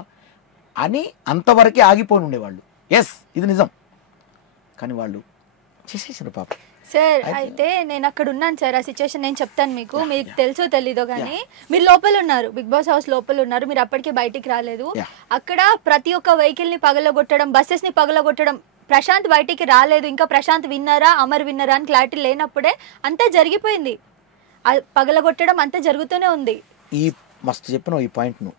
అని అంతవరకే ఆగిపోయి ఉండేవాళ్ళు. ఎస్, ఇది నిజం. కానీ వాళ్ళు చేసేసారు పాప. సార్ అయితే నేను అక్కడ ఉన్నాను సార్, ఆ సిచ్యువేషన్ నేను చెప్తాను మీకు. మీకు తెలుసో తెలీదో కానీ మీరు లోపల ఉన్నారు, బిగ్ బాస్ హౌస్ లోపల ఉన్నారు, మీరు అప్పటికే బయటికి రాలేదు. అక్కడ ప్రతి ఒక్క వెహికల్ ని పగలగొట్టడం, బస్సెస్ ని పగలగొట్టడం, ప్రశాంత్ బయటికి రాలేదు. ఇంకా ప్రశాంత్ విన్నారా అమర్ విన్నారా అని క్లారిటీ లేనప్పుడే అంతా జరిగిపోయింది. పగలగొట్టడం అంతా జరుగుతూనే ఉంది. ఈ మస్తు చెప్పినావు ఈ పాయింట్ ను.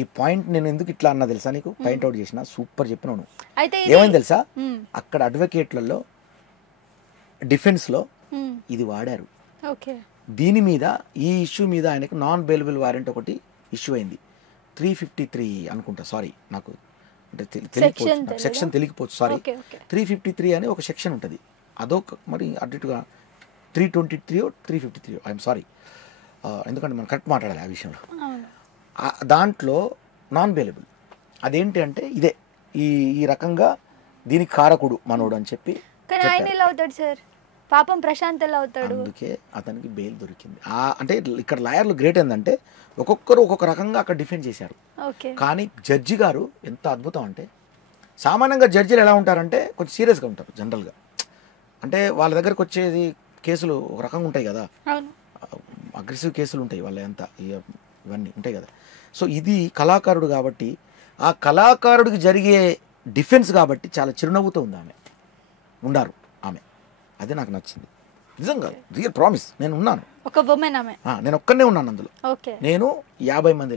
ఈ పాయింట్ నేను ఎందుకు ఇట్లా అన్నా తెలుసా నీకు, పాయింట్ అవుట్ చేసిన, సూపర్ చెప్పినావు నువ్వు. అయితే ఏమైంది తెలుసా, అక్కడ అడ్వకేట్లలో డిఫెన్స్ లో ఇది వాడారు. దీని మీద, ఈ ఇష్యూ మీద ఆయనకు నాన్ బెయిలబుల్ వారెంట్ ఒకటి ఇష్యూ అయింది. 353 అనుకుంటా, సారీ నాకు అంటే సెక్షన్ తెలియకపోవచ్చు, సారీ. 353 అని ఒక సెక్షన్ ఉంటుంది, అదొక మరి అడ్డుగా 323 353, ఐఎమ్ సారీ, ఎందుకంటే మనం కరెక్ట్ మాట్లాడాలి ఆ విషయంలో. దాంట్లో నాన్ బెయిలబుల్ అదేంటి అంటే ఇదే, ఈ రకంగా దీనికి కారకుడు మనోడు అని చెప్పి. ఆయన ఎలా అవుతాడు సార్, పాపం ప్రశాంత్ ఎలా అవుతాడు? అందుకే అతనికి బెయిల్ దొరికింది. అంటే ఇక్కడ లాయర్లు గ్రేట్ ఏంటంటే ఒక్కొక్కరు ఒక్కొక్క రకంగా అక్కడ డిఫెండ్ చేశారు. కానీ జడ్జి గారు ఎంత అద్భుతం అంటే, సామాన్యంగా జడ్జిలు ఎలా ఉంటారంటే కొంచెం సీరియస్గా ఉంటారు జనరల్గా. అంటే వాళ్ళ దగ్గరకు వచ్చేది కేసులు ఒక రకంగా ఉంటాయి కదా, అగ్రెసివ్ కేసులు ఉంటాయి వాళ్ళ, ఎంత ఇవన్నీ ఉంటాయి కదా. సో ఇది కళాకారుడు కాబట్టి, ఆ కళాకారుడికి జరిగే డిఫెన్స్ కాబట్టి చాలా చిరునవ్వుతో ఉంది ఆమె, ఉన్నారు ఆమె. అదే నాకు నచ్చింది నిజంగా, రియల్ ప్రామిస్. నేను ఉన్నాను, ఒక వుమెన్ ఆమె, నేను ఒక్కనే ఉన్నాను అందులో. నేను 50 మంది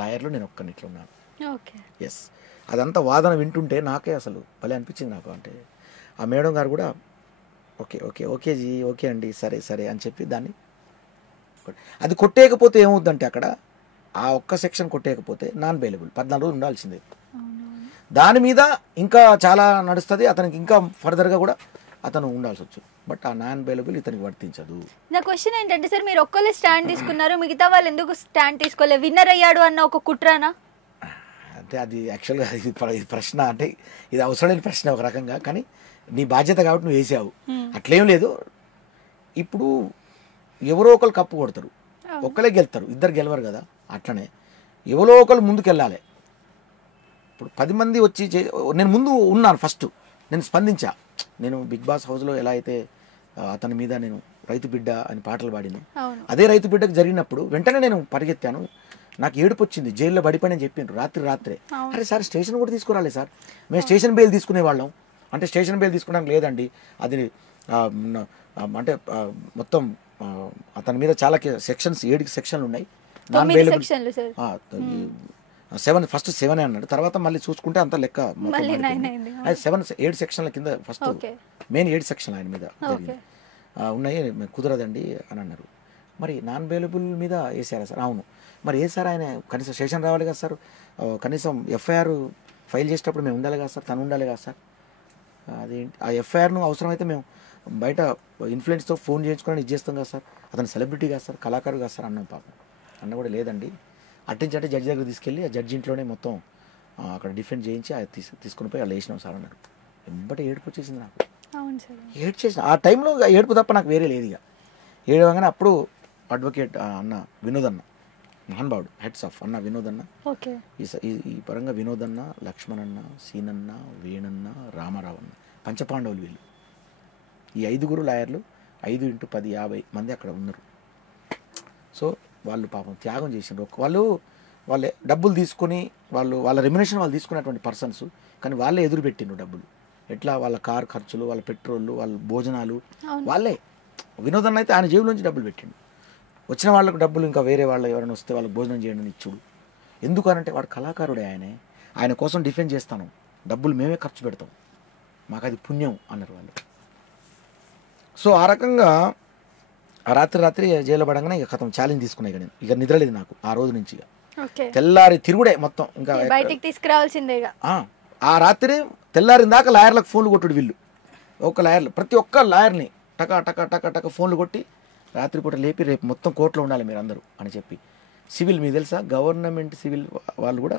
లాయర్లు, నేను ఒక్కని ఇట్లా ఉన్నాను. ఎస్, అదంతా వాదన వింటుంటే నాకే అసలు భలే అనిపించింది నాకు. అంటే ఆ మేడం గారు కూడా ఓకే ఓకే ఓకే జీ ఓకే అండి సరే సరే అని చెప్పి దాన్ని అది కొట్టేయకపోతే ఏమవుద్దంటే, అక్కడ ఆ ఒక్క సెక్షన్ కొట్టేయకపోతే నాన్ బెయిలబుల్ 14 రోజులు ఉండాల్సిందే. దాని మీద ఇంకా చాలా నడుస్తుంది, అతనికి ఇంకా ఫర్దర్గా కూడా అతను ఉండాల్సి వచ్చు. బట్ ఆ నాన్ బెయిలబుల్ ఇతనికి వర్తించదు. నా క్వశ్చన్ ఏంటంటే సార్, మీరు ఒక్కళ్ళే స్టాండ్ తీసుకున్నారు, మిగతా వాళ్ళు ఎందుకు స్టాండ్ తీసుకోలేదు? విన్నర్ అయ్యాడు అన్న ఒక కుట్రానా? అంటే అది యాక్చువల్గా ఇది ప్రశ్న, అంటే ఇది అవసరమైన ప్రశ్న ఒక రకంగా. కానీ నీ బాధ్యత కాబట్టి నువ్వు వేసావు, అట్లేం లేదు. ఇప్పుడు ఎవరో ఒకరు కప్పు కొడతారు, ఒక్కలే గెలుతారు, ఇద్దరు గెలవరు కదా. అట్లనే ఎవరో ఒకరు ముందుకు వెళ్ళాలి. ఇప్పుడు 10 మంది వచ్చి నేను ముందు ఉన్నాను, ఫస్ట్ నేను స్పందించా. నేను బిగ్ బాస్ హౌస్లో ఎలా అయితే అతని మీద నేను రైతు బిడ్డ అని పాటలు పాడిను, అదే రైతు బిడ్డకు జరిగినప్పుడు వెంటనే నేను పరిగెత్తాను. నాకు ఏడుపు వచ్చింది, జైల్లో పడిపోయినని చెప్పిండ్రు రాత్రే. అరే సార్ స్టేషన్ కూడా తీసుకురాలేదు సార్, మేము స్టేషన్ బెయిల్ తీసుకునే వాళ్ళం. అంటే స్టేషన్ బెయిల్ తీసుకోవడానికి లేదండి, అది అంటే మొత్తం అతని మీద చాలా సెక్షన్స్ 7 సెక్షన్లు ఉన్నాయి. నాన్ బెయిలబుల్ 7, ఫస్ట్ 7 అన్నాడు, తర్వాత మళ్ళీ చూసుకుంటే అంత లెక్క 7 సెక్షన్ల కింద ఫస్ట్ మెయిన్ 7 సెక్షన్లు ఆయన మీద ఉన్నాయి, కుదరదండి అని అన్నారు. మరి నాన్ బెయిలబుల్ మీద వేసారా సార్? అవును. మరి ఏ సార్ ఆయన కనీసం స్టేషన్ రావాలి కదా సార్, కనీసం ఎఫ్ఐఆర్ ఫైల్ చేసేటప్పుడు మేము ఉండాలి కదా సార్, తను ఉండాలి కదా సార్. అదేంటి ఆ ఎఫ్ఐఆర్ను అవసరమైతే మేము బయట ఇన్ఫ్లుయెన్స్తో ఫోన్ చేయించుకొని ఇది చేస్తాం కదా సార్, అతను సెలబ్రిటీ కదా సార్, కళాకారు కదా సార్ అన్నాం. పాపం అన్న కూడా లేదండి, అట్టించి అంటే జడ్జి దగ్గర తీసుకెళ్ళి ఆ జడ్జి ఇంట్లోనే మొత్తం అక్కడ డిఫెండ్ చేయించి అది తీసుకుని పోయి వాళ్ళు వేసినాం సార్ అన్నారు. వెంబటే ఏడుపు వచ్చేసింది నాకు. ఏడు చేసిన ఆ టైంలో ఏడుపు తప్ప నాకు వేరే లేదు. ఇక ఏడవగానే అప్పుడు అడ్వకేట్ అన్న వినోద్ అన్న, మహానుభావుడు, హెడ్స్ ఆఫ్ అన్న వినోద్ అన్న, ఈ పరంగా వినోద్ అన్న, లక్ష్మణ్ అన్న, సీనన్న, వేణన్న, రామారావు అన్న, పంచపాండవులు వీళ్ళు. ఈ 5 లాయర్లు 5 × 10 50 మంది అక్కడ ఉన్నారు. సో వాళ్ళు పాపం త్యాగం చేసిండ్రు. వాళ్ళే డబ్బులు తీసుకొని వాళ్ళ రెమ్యునేషన్ వాళ్ళు తీసుకున్నటువంటి పర్సన్స్, కానీ వాళ్ళే ఎదురు పెట్టిండ్రు డబ్బులు. ఎట్లా వాళ్ళ కార్ ఖర్చులు, వాళ్ళ పెట్రోళ్ళు, వాళ్ళ భోజనాలు వాళ్ళే. వినోదన్న అయితే ఆయన జేబులోంచి డబ్బులు పెట్టిండు. వచ్చిన వాళ్ళకు డబ్బులు ఇంకా వేరే వాళ్ళు ఎవరైనా వస్తే వాళ్ళకి భోజనం చేయడం ఇచ్చుడు. ఎందుకనంటే వాడు కళాకారుడే, ఆయన కోసం డిఫెండ్ చేస్తాను, డబ్బులు మేమే ఖర్చు పెడతాం, మాకు అది పుణ్యం అన్నారు వాళ్ళు. సో ఆ రకంగా ఆ రాత్రి జైల్లో పడంగానే ఇక కథం ఛాలెంజ్ తీసుకున్నాయి. ఇక నిద్రలేదు నాకు ఆ రోజు నుంచి. ఇక తెల్లారి తిరుగుడే మొత్తం, ఇంకా బయటికి తీసుకురావాల్సిందే. ఆ రాత్రి తెల్లారిన దాకా లాయర్లకు ఫోన్లు కొట్టుడు వీళ్ళు. లాయర్లు ప్రతి ఒక్క లాయర్ని టకా టకా టకా టకా ఫోన్లు కొట్టి రాత్రిపూట లేపి రేపు మొత్తం కోర్టులో ఉండాలి మీరు అందరూ అని చెప్పి. సివిల్ మీకు తెలుసా, గవర్నమెంట్ సివిల్ వాళ్ళు కూడా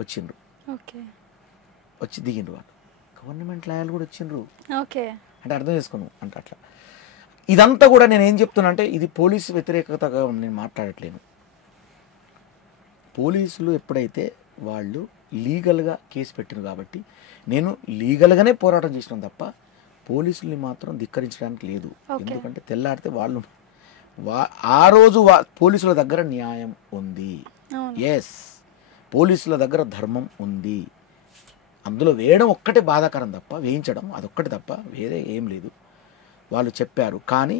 వచ్చిండ్రు, వచ్చి దిగిండ్రు. వాళ్ళు గవర్నమెంట్ లాయర్లు కూడా వచ్చిండ్రు. అంటే అర్థం చేసుకున్నాను అంటే అట్లా. ఇదంతా కూడా నేను ఏం చెప్తున్నా అంటే, ఇది పోలీసు వ్యతిరేకతగా నేను మాట్లాడట్లేను. పోలీసులు ఎప్పుడైతే వాళ్ళు లీగల్గా కేసు పెట్టిన కాబట్టి నేను లీగల్గానే పోరాటం చేసినాం తప్ప పోలీసుల్ని మాత్రం ధిక్కరించడానికి లేదు. ఎందుకంటే తెల్లాడితే వాళ్ళు ఆ రోజు పోలీసుల దగ్గర న్యాయం ఉంది, ఎస్, పోలీసుల దగ్గర ధర్మం ఉంది. అందులో వేయడం ఒక్కటే బాధాకరం తప్ప, వేయించడం అదొక్కటి తప్ప వేరే ఏం లేదు. వాళ్ళు చెప్పారు, కానీ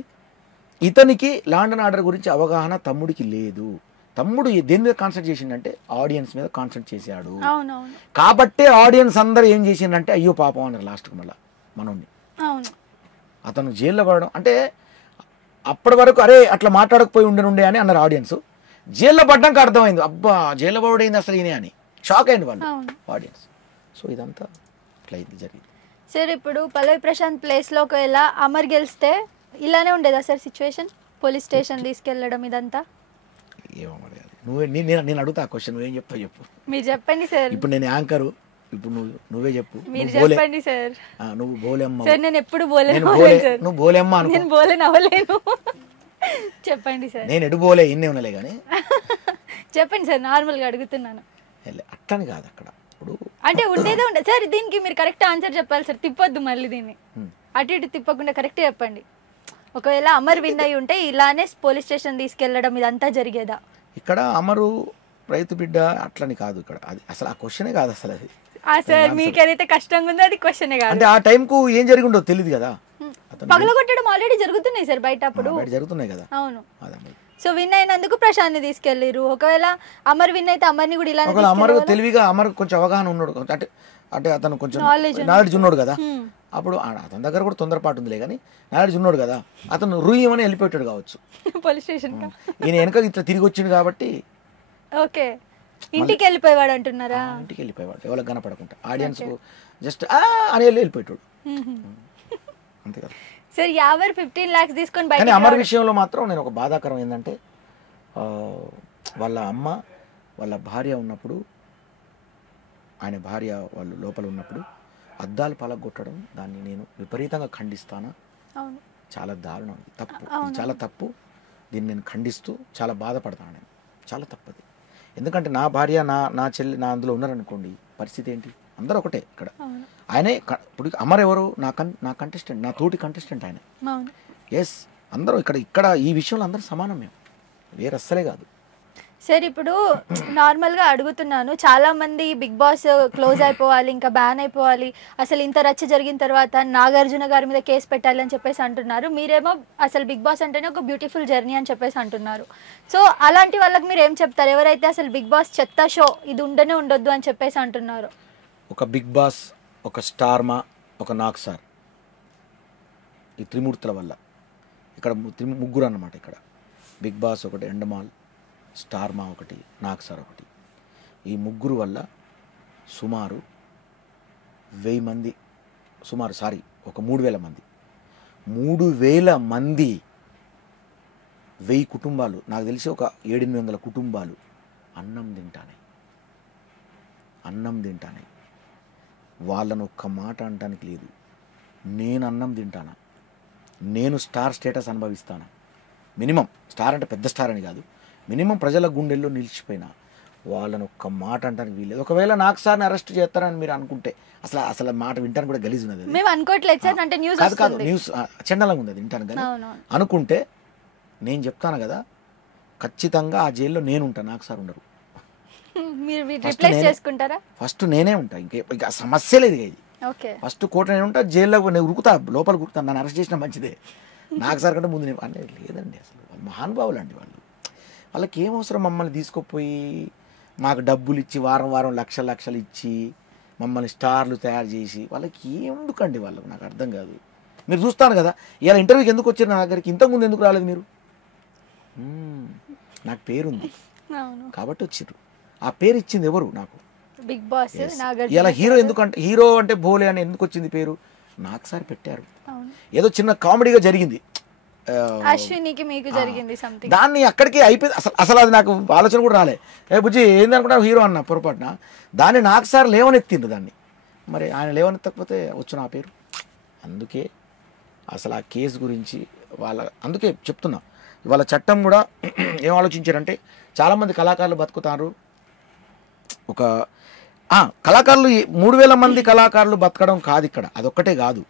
ఇతనికి ల్యాండ్ అండ్ ఆర్డర్ గురించి అవగాహన తమ్ముడికి లేదు. తమ్ముడు దేని మీద కాన్సన్ట్రేట్ చేసిండంటే ఆడియన్స్ మీద కాన్సన్ట్రేట్ చేశాడు. కాబట్టే ఆడియన్స్ అందరూ ఏం చేసిండంటే అయ్యో పాపం అన్నారు లాస్ట్కి. మళ్ళీ మనోడిని అతను జైల్లో పడడం అంటే అప్పటి వరకు అరే అట్లా మాట్లాడకపోయి ఉండే అని అన్నారు ఆడియన్స్. జైల్లో పడ్డాక అర్థమైంది, అబ్బా జైల్లో పడైంది అసలు ఈయనే అని షాక్ అయింది వాళ్ళు ఆడియన్స్. సో ఇదంతా ఇట్లా ఇది జరిగింది. సార్ ఇప్పుడు పల్లవి ప్రశాంత్ ప్లేస్లో ఒకవేళ అమర్ గెలిస్తే ఇలానే ఉండేదా సార్ సిచ్యువేషన్? పోలీస్ స్టేషన్ తీసుకెళ్ళడం ఇదంతా ఏమో మరి నేను అడుగుతా క్వశ్చన్, నువ్వేం చెప్తావు చెప్పు. మీరు చెప్పండి సార్. ఇప్పుడు నేను యాంకరు, ఇప్పుడు నువ్వే చెప్పు. మీరు చెప్పండి సార్. నువ్వు బోలేమ్మ సార్. నేను ఎప్పుడు బోలేను. నువ్వు బోలేమ్మ అను. నేను బోలేను అవ్వలేను. చెప్పండి సార్. నేను ఎడు బోలే ఇన్నే ఉన్నలే కానీ చెప్పండి సార్, నార్మల్గా అడుగుతున్నాను. అట్లని కాదు అక్కడ ఇప్పుడు అంటే ఉండేదే ఉండదు సార్. దీనికి మీరు కరెక్ట్ ఆన్సర్ చెప్పాలి సార్, తిప్పొద్దు మళ్ళీ దీన్ని. అటు ఇటు తిప్పకుండా కరెక్ట్ చెప్పండి. ఒకవేళ అమర్ విన్ అయి ఉంటే ఇలానే పోలీస్ స్టేషన్ తీసుకెళ్లడం ఇదంతా జరిగేదా? ఇక్కడ అమరు రైతు బిడ్డ అట్లని కాదు ఇక్కడ, అది అసలు ఆ క్వశ్చనే కాదు అసలు. అది సార్ మీకు ఏదైతే కష్టంగా ఉందో అది క్వశ్చనే కాదు. అంటే ఆ టైంకు ఏం జరిగి ఉండో తెలియదు కదా. పగలగొట్టడం ఆల్రెడీ జరుగుతున్నాయి సార్ బయట, అప్పుడు జరుగుతున్నాయి కదా. అవును. సో విన్ అయినందుకు ప్రశాంత్ ని తీసుకెళ్లిరు. ఒకవేళ అమర్ విన్ అయితే అమర్ని కూడా ఇలా అమర్ తెలివిగా, అమర్ కొంచెం అవగాహన ఉన్నాడు, అంటే అతను కొంచెం నాలెడ్జ్ ఉన్నాడు కదా. అప్పుడు అతని దగ్గర కూడా తొందరపాటు ఉందిలే కానీ నాలెడ్జ్ ఉన్నాడు కదా, అతను రూయమని వెళ్ళిపోయాడు కావచ్చు పోలీస్ స్టేషన్. ఈయన వెనక ఇట్లా తిరిగి వచ్చిండు కాబట్టి ఓకే ఇంటికి వెళ్ళిపోయేవాడు అంటున్నారా? ఇంటికి వెళ్ళిపోయేవాడు ఎవరికి కనపడకుండా, ఆడియన్స్ జస్ట్ అని వెళ్ళిపోయాడు అంతే కదా. సార్ 15 lakhs తీసుకొని కానీ అమర్ విషయంలో మాత్రం నేను ఒక బాధాకరం ఏంటంటే, వాళ్ళ అమ్మ వాళ్ళ భార్య ఉన్నప్పుడు, ఆయన భార్య వాళ్ళు లోపల ఉన్నప్పుడు అద్దాలు పలగొట్టడం, దాన్ని నేను విపరీతంగా ఖండిస్తాను. చాలా దారుణం, తప్పు, చాలా తప్పు. దీన్ని నేను ఖండిస్తూ చాలా బాధపడతాను. నేను చాలా తప్పది. ఎందుకంటే నా భార్య నా చెల్లి అందులో ఉన్నారనుకోండి, పరిస్థితి ఏంటి? అందరూ ఒకటే ఇక్కడ. ఆయనే ఇప్పుడు అమర్ ఎవరు? నా కంటెస్టెంట్, నా తోటి కంటెస్టెంట్ ఆయన. ఎస్, అందరూ ఇక్కడ ఈ విషయంలో అందరూ సమానం, మేము వేరే అస్సలే కాదు. సార్ ఇప్పుడు నార్మల్గా అడుగుతున్నాను, చాలా మంది బిగ్ బాస్ క్లోజ్ అయిపోవాలి, ఇంకా బ్యాన్ అయిపోవాలి, అసలు ఇంత రచ్చ జరిగిన తర్వాత నాగార్జున గారి మీద కేసు పెట్టాలి అని చెప్పేసి అంటున్నారు. మీరేమో అసలు బిగ్ బాస్ అంటేనే ఒక బ్యూటిఫుల్ జర్నీ అని చెప్పేసి అంటున్నారు. సో అలాంటి వాళ్ళకి మీరు ఏం చెప్తారు, ఎవరైతే అసలు బిగ్ బాస్ చెత్త షో, ఇది ఉండనే ఉండొద్దు అని చెప్పేసి అంటున్నారు? ఒక బిగ్ బాస్, ఒక స్టార్మా, ఒక నాగ్ సార్, ఈ త్రిమూర్తుల వల్ల ఇక్కడ ముగ్గురు అన్నమాట. ఇక్కడ బిగ్ బాస్ ఒకటి, ఎండమాల్, స్టార్ మా ఒకటి, నాగ్ సార్ ఒకటి. ఈ ముగ్గురు వల్ల సుమారు 1000 మంది, సుమారు ఒక 3000 మంది, 3000 మంది, 1000 కుటుంబాలు, నాకు తెలిసి ఒక 700-800 కుటుంబాలు అన్నం తింటానే. వాళ్ళను ఒక్క మాట అనటానికి లేదు. నేను అన్నం తింటానా, నేను స్టార్ స్టేటస్ అనుభవిస్తానా, మినిమం స్టార్ అంటే పెద్ద స్టార్ అని కాదు, మినిమం ప్రజల గుండెల్లో నిలిచిపోయినా వాళ్ళని ఒక్క మాట అంటానికి వీల్లేదు. ఒకవేళ నాకు సార్ని అరెస్ట్ చేస్తారని మీరు అనుకుంటే అసలు మాట వింటాను కూడా గలీజ్ ఉన్నది. మేము అనుకోవట్లేదు సార్, అంటే న్యూస్ కాదు న్యూస్ చండలంగా ఉంది, అది వింటాను కానీ అనుకుంటే నేను చెప్తాను కదా, ఖచ్చితంగా ఆ జైల్లో నేను ఉంటాను, నాకు సార్ ఉండరు. ఫస్ట్ నేనే ఉంటా, ఇంకా సమస్య లేదు ఇది. ఫస్ట్ కోట నేను ఉంటా, జైల్లో నేను ఉరుకుతా, లోపల ఉరుకుతాను, నన్ను అరెస్ట్ చేసినా మంచిదే, నాకు సార్ కంటే ముందు అనేది లేదండి. అసలు వాళ్ళు మహానుభావులు అండి. వాళ్ళకి ఏం అవసరం మమ్మల్ని తీసుకుపోయి మాకు డబ్బులు ఇచ్చి వారం లక్షలు ఇచ్చి మమ్మల్ని స్టార్లు తయారు చేసి వాళ్ళకి ఎందుకండి వాళ్ళకు, నాకు అర్థం కాదు. మీరు చూస్తాను కదా ఇలా ఇంటర్వ్యూకి ఎందుకు వచ్చారు నా దగ్గరికి, ఇంతకుముందు ఎందుకు రాలేదు మీరు? నాకు పేరుంది కాబట్టి వచ్చారు. ఆ పేరు ఇచ్చింది ఎవరు నాకు? Big boss. ఇలా హీరో అంటే భోలే అని ఎందుకు వచ్చింది పేరు? నాకు సార్ పెట్టారు. ఏదో చిన్న కామెడీగా జరిగింది, అశ్వినికి మీకు జరిగింది సంథింగ్, దాన్ని అక్కడికి అయిపోయింది. అసలు అది నాకు ఆలోచన కూడా రాలే. బుజ్జి ఏందనుకుంటా హీరో అన్న పొరపాటున, దాన్ని నాకు సార్ లేవనెత్తిండ్రు దాన్ని. మరి ఆయన లేవనెత్తకపోతే వచ్చు నా పేరు. అందుకే అసలు ఆ కేసు గురించి అందుకే చెప్తున్నా. ఇవాళ చట్టం కూడా ఏం ఆలోచించారంటే, చాలామంది కళాకారులు బతుకుతారు. కళాకారులు 3000 మంది కళాకారులు బతకడం కాదు ఇక్కడ, అదొక్కటే కాదు.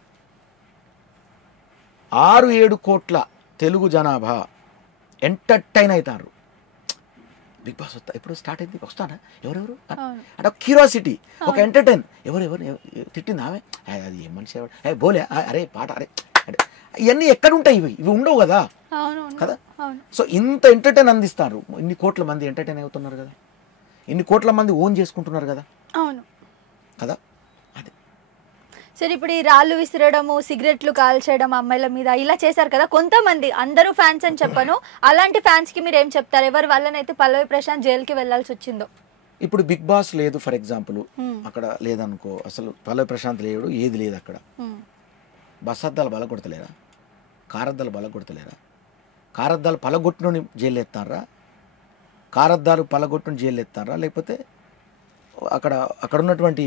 6-7 కోట్ల తెలుగు జనాభా ఎంటర్టైన్ అవుతారు. బిగ్ బాస్ ఎప్పుడు స్టార్ట్ అయింది, వస్తాడా ఎవరెవరు అంటే ఒక క్యూరియాసిటీ, ఒక ఎంటర్టైన్. ఎవరెవరు తిట్టింది ఆమె, అది ఏ మనిషి, బోలే, అరే పాట, అరే అంటే ఇవన్నీ ఎక్కడ ఉంటాయి? ఇవి ఉండవు కదా కదా. సో ఇంత ఎంటర్టైన్ అందిస్తారు. ఇన్ని కోట్ల మంది ఎంటర్టైన్ అవుతున్నారు కదా, ఇన్ని కోట్ల మంది ఓన్ చేసుకుంటున్నారు కదా. అవును కదా. అదే సరే, ఇప్పుడు ఈ రాళ్ళు విసిరడము, సిగరెట్లు కాల్చడం అమ్మాయిల మీద ఇలా చేశారు కదా కొంతమంది, అందరూ ఫ్యాన్స్ అని చెప్పను, అలాంటి ఫ్యాన్స్ కి మీరు ఏం చెప్తారు? ఎవరి వల్లనైతే పల్లవి ప్రశాంత్ జైలుకి వెళ్లాల్సి వచ్చిందో? ఇప్పుడు బిగ్ బాస్ లేదు ఫర్ ఎగ్జాంపుల్, అక్కడ లేదనుకో, అసలు పల్లవి ప్రశాంత్ లేడు, ఏది లేదు అక్కడ. బస్ అద్దాలు బలగొడతలేరా? కారద్దాలు బలగొడతలేరా? కారద్దాలు పలగొట్టుని జైలు ఎత్తారా? కారద్దాలు పలగొట్టుని జైలు ఎత్తారా? లేకపోతే అక్కడ ఉన్నటువంటి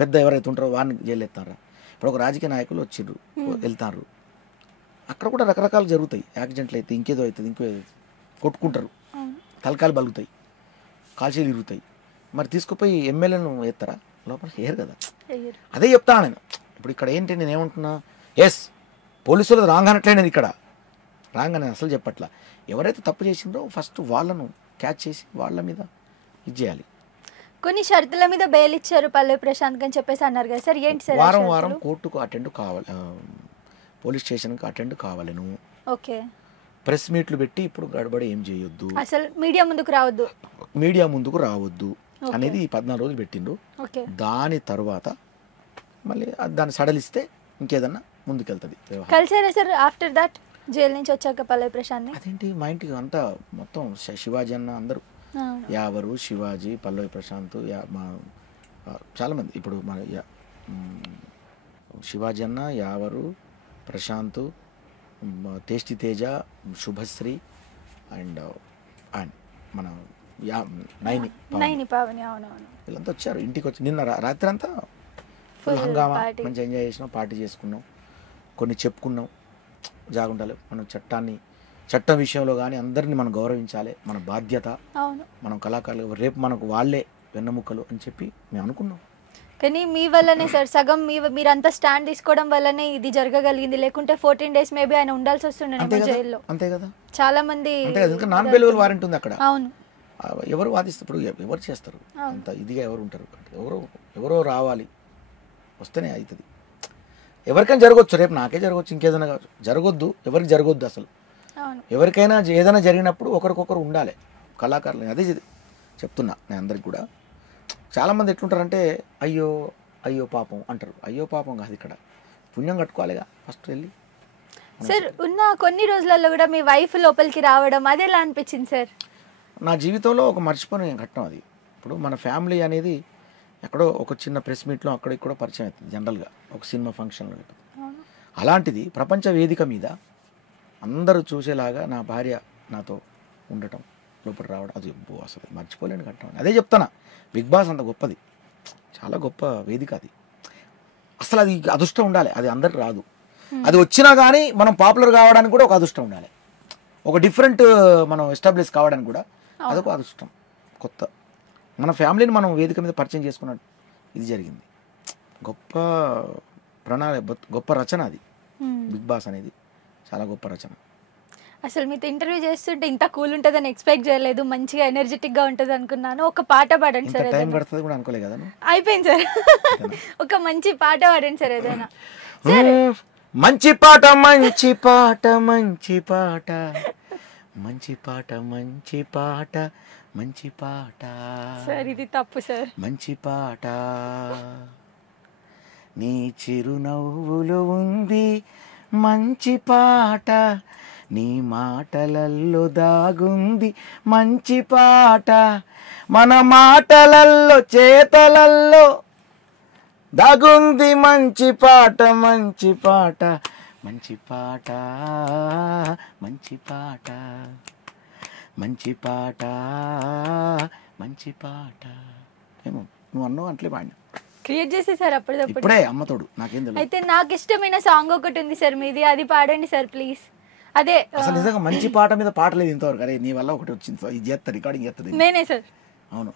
పెద్ద ఎవరైతే ఉంటారో వారిని జైలు ఎత్తారా? ఇప్పుడు ఒక రాజకీయ నాయకులు వచ్చిర్రు, వెళ్తారు, అక్కడ కూడా రకరకాలు జరుగుతాయి. యాక్సిడెంట్లు అయితే, ఇంకేదో అవుతుంది, కొట్టుకుంటారు, తలకాలు బలుగుతాయి, కాల్చీలు ఇరుగుతాయి. మరి తీసుకుపోయి ఎమ్మెల్యేను ఎత్తారా? లోపల ఏరు కదా. అదే చెప్తాను నేను. ఇప్పుడు ఇక్కడ ఏంటి, నేను ఏమంటున్నా, ఎస్ పోలీసులు రాంగ్ అనట్లే, నేను ఇక్కడ రాంగ్ అని అసలు చెప్పట్లా. ఎవరైతే తప్పు చేసిందో ఫస్ట్ వాళ్ళను క్యాచ్ చేసి వాళ్ళ మీద ఇది చేయాలి. కొన్ని షరతుల మీద బెయిల్ ఇచ్చారు పల్లవి ప్రశాంత్ అని చెప్పేసి అన్నారు కదా సార్, ఏంటి సార్? వారం కోర్టుకు అటెండ్ కావాలి, పోలీస్ స్టేషన్కి అటెండ్ కావాలి నువ్వు. ఓకే. ప్రెస్ మీట్లు పెట్టి ఇప్పుడు గడబడి ఏం చేయొద్దు, అసలు మీడియా ముందుకు రావద్దు అనేది 14 రోజులు పెట్టిండు. దాని తర్వాత మళ్ళీ దాన్ని సడలిస్తే ఇంకేదన్నా ముందుకెళ్తుంది. కలిసారా సార్ ఆఫ్టర్ దట్ జైలు నుంచి వచ్చాక పల్లవి ప్రశాంత్? అదేంటి, మా ఇంటికి అంతా మొత్తం శివాజీ అన్న అందరూ, యావరు, శివాజీ, పల్లవి ప్రశాంత్, మా చాలామంది. ఇప్పుడు మన శివాజీ అన్న, యావరు, ప్రశాంత్, టేస్టీ తేజ, శుభశ్రీ అండ్ మన నైని పావని, వీళ్ళంతా వచ్చారు ఇంటికి. వచ్చి నిన్న రాత్రి అంతా ఫుల్ హంగామా, మంచిగా ఎంజాయ్ చేసినాం, పార్టీ చేసుకున్నాం, కొన్ని చెప్పుకున్నాం. జాగుండాలి మనం చట్టం విషయంలో కానీ అందరినీ మనం గౌరవించాలి, మన బాధ్యత. మనం కళాకారులు, రేపు మనకు వాళ్ళే వెన్నముక్కలు అని చెప్పి మేము అనుకున్నాం. కానీ మీ వల్లనే సార్, సగం మీరంతా స్టాండ్ తీసుకోవడం వల్లనే ఇది జరగగలిగింది. లేకుంటే 14 days మేబీ ఆయన ఉండాల్సి వస్తుండే జైల్లో. అంతే కదా, చాలా మంది. ఇంకా నాన్ బెయిలబుల్ వారెంట్ ఉంది అక్కడ. అవును, ఎవరు వాదిస్తారు, ఎవరు చేస్తారు అంత ఇదిగా, ఎవరు ఉంటారు? ఎవరో రావాలి, వస్తేనే అవుతుంది. ఎవరికైనా జరగవచ్చు, రేపు నాకే జరగవచ్చు, ఇంకేదైనా కావచ్చు, జరగొద్దు, ఎవరికి జరగొద్దు. అసలు ఎవరికైనా ఏదైనా జరిగినప్పుడు ఒకరికొకరు ఉండాలి కళాకారులు. అదే చెప్తున్నా నేను అందరికి కూడా. చాలామంది ఎట్లుంటారంటే అయ్యో పాపం అంటారు. అయ్యో పాపం కాదు, ఇక్కడ పుణ్యం కట్టుకోవాలిగా ఫస్ట్ వెళ్ళి. సార్ ఉన్న కొన్ని రోజులలో కూడా మీ వైఫ్ లోపలికి రావడం అది ఎలా అనిపించింది సార్? నా జీవితంలో ఒక మర్చిపోయిన ఘట్టం అది. ఇప్పుడు మన ఫ్యామిలీ అనేది ఎక్కడో ఒక చిన్న ప్రెస్ మీట్లో అక్కడ ఇక్కడ పరిచయం అవుతుంది జనరల్గా, ఒక సినిమా ఫంక్షన్లో. అలాంటిది ప్రపంచ వేదిక మీద అందరూ చూసేలాగా నా భార్య నాతో ఉండటం, లోపల రావడం, అది అసలు మర్చిపోలేని ఘట్టం. అదే చెప్తానా, బిగ్ బాస్ అంత గొప్పది, చాలా గొప్ప వేదిక అది. అసలు అది అదృష్టం ఉండాలి, అది అందరికి రాదు. అది వచ్చినా కానీ మనం పాపులర్ కావడానికి కూడా ఒక అదృష్టం ఉండాలి, ఒక డిఫరెంట్ మనం ఎస్టాబ్లిష్ కావడానికి కూడా అదొక అదృష్టం. కొత్త మన ఫ్యామిలీని మనం వేదిక మీద పరిచయం చేసుకున్నట్టు ఇది జరిగింది. గొప్ప గొప్ప రచన అది, బిగ్ బాస్ అనేది చాలా గొప్ప రచన. అసలు మీతో ఇంటర్వ్యూ చేస్తుంటే ఇంత కూల్ ఉంటుందని ఎక్స్పెక్ట్ చేయలేదు, మంచిగా ఎనర్జెటిక్ గా ఉంటుంది అనుకున్నాను. ఒక పాట పాడండి సార్. టైం పడుతుంది కూడా అనుకోలే కదా. అయిపోయింది సార్, ఒక మంచి పాట పాడండి సార్ ఏదైనా. మంచి పాట మంచి పాట మంచి పాట మంచి పాట మంచి పాట మంచి పాట సార్, ఇది తప్పు సార్. మంచి పాట, నీ చిరునవ్వులు ఉంది మంచి పాట, నీ మాటలల్లో దాగుంది మంచి పాట, మన మాటలల్లో చేతలల్లో దాగుంది మంచి పాట మంచి పాట మంచి పాట మంచి పాట మంచి పాట మంచి పాట. ఏమో నువ్వు అన్నావు అట్లే పాడినా, క్రియేట్ చేసేసారు అప్పటిదప్పుడు. ఇప్పుడే అమ్మతోడు నాకేం తెలియదు. అయితే నాకు ఇష్టమైన సాంగ్ ఒకటి ఉంది సార్ మీది, అది పాడండి సార్ ప్లీజ్. అదే అసలు నిజంగా మంచి పాట మీద పాట లేదు ఇంతవరకు. అరే నీ వల్ల ఒకటి వచ్చింది, ఇది చేస్తా, రికార్డింగ్ చేస్తుంది నేనే సార్. అవును,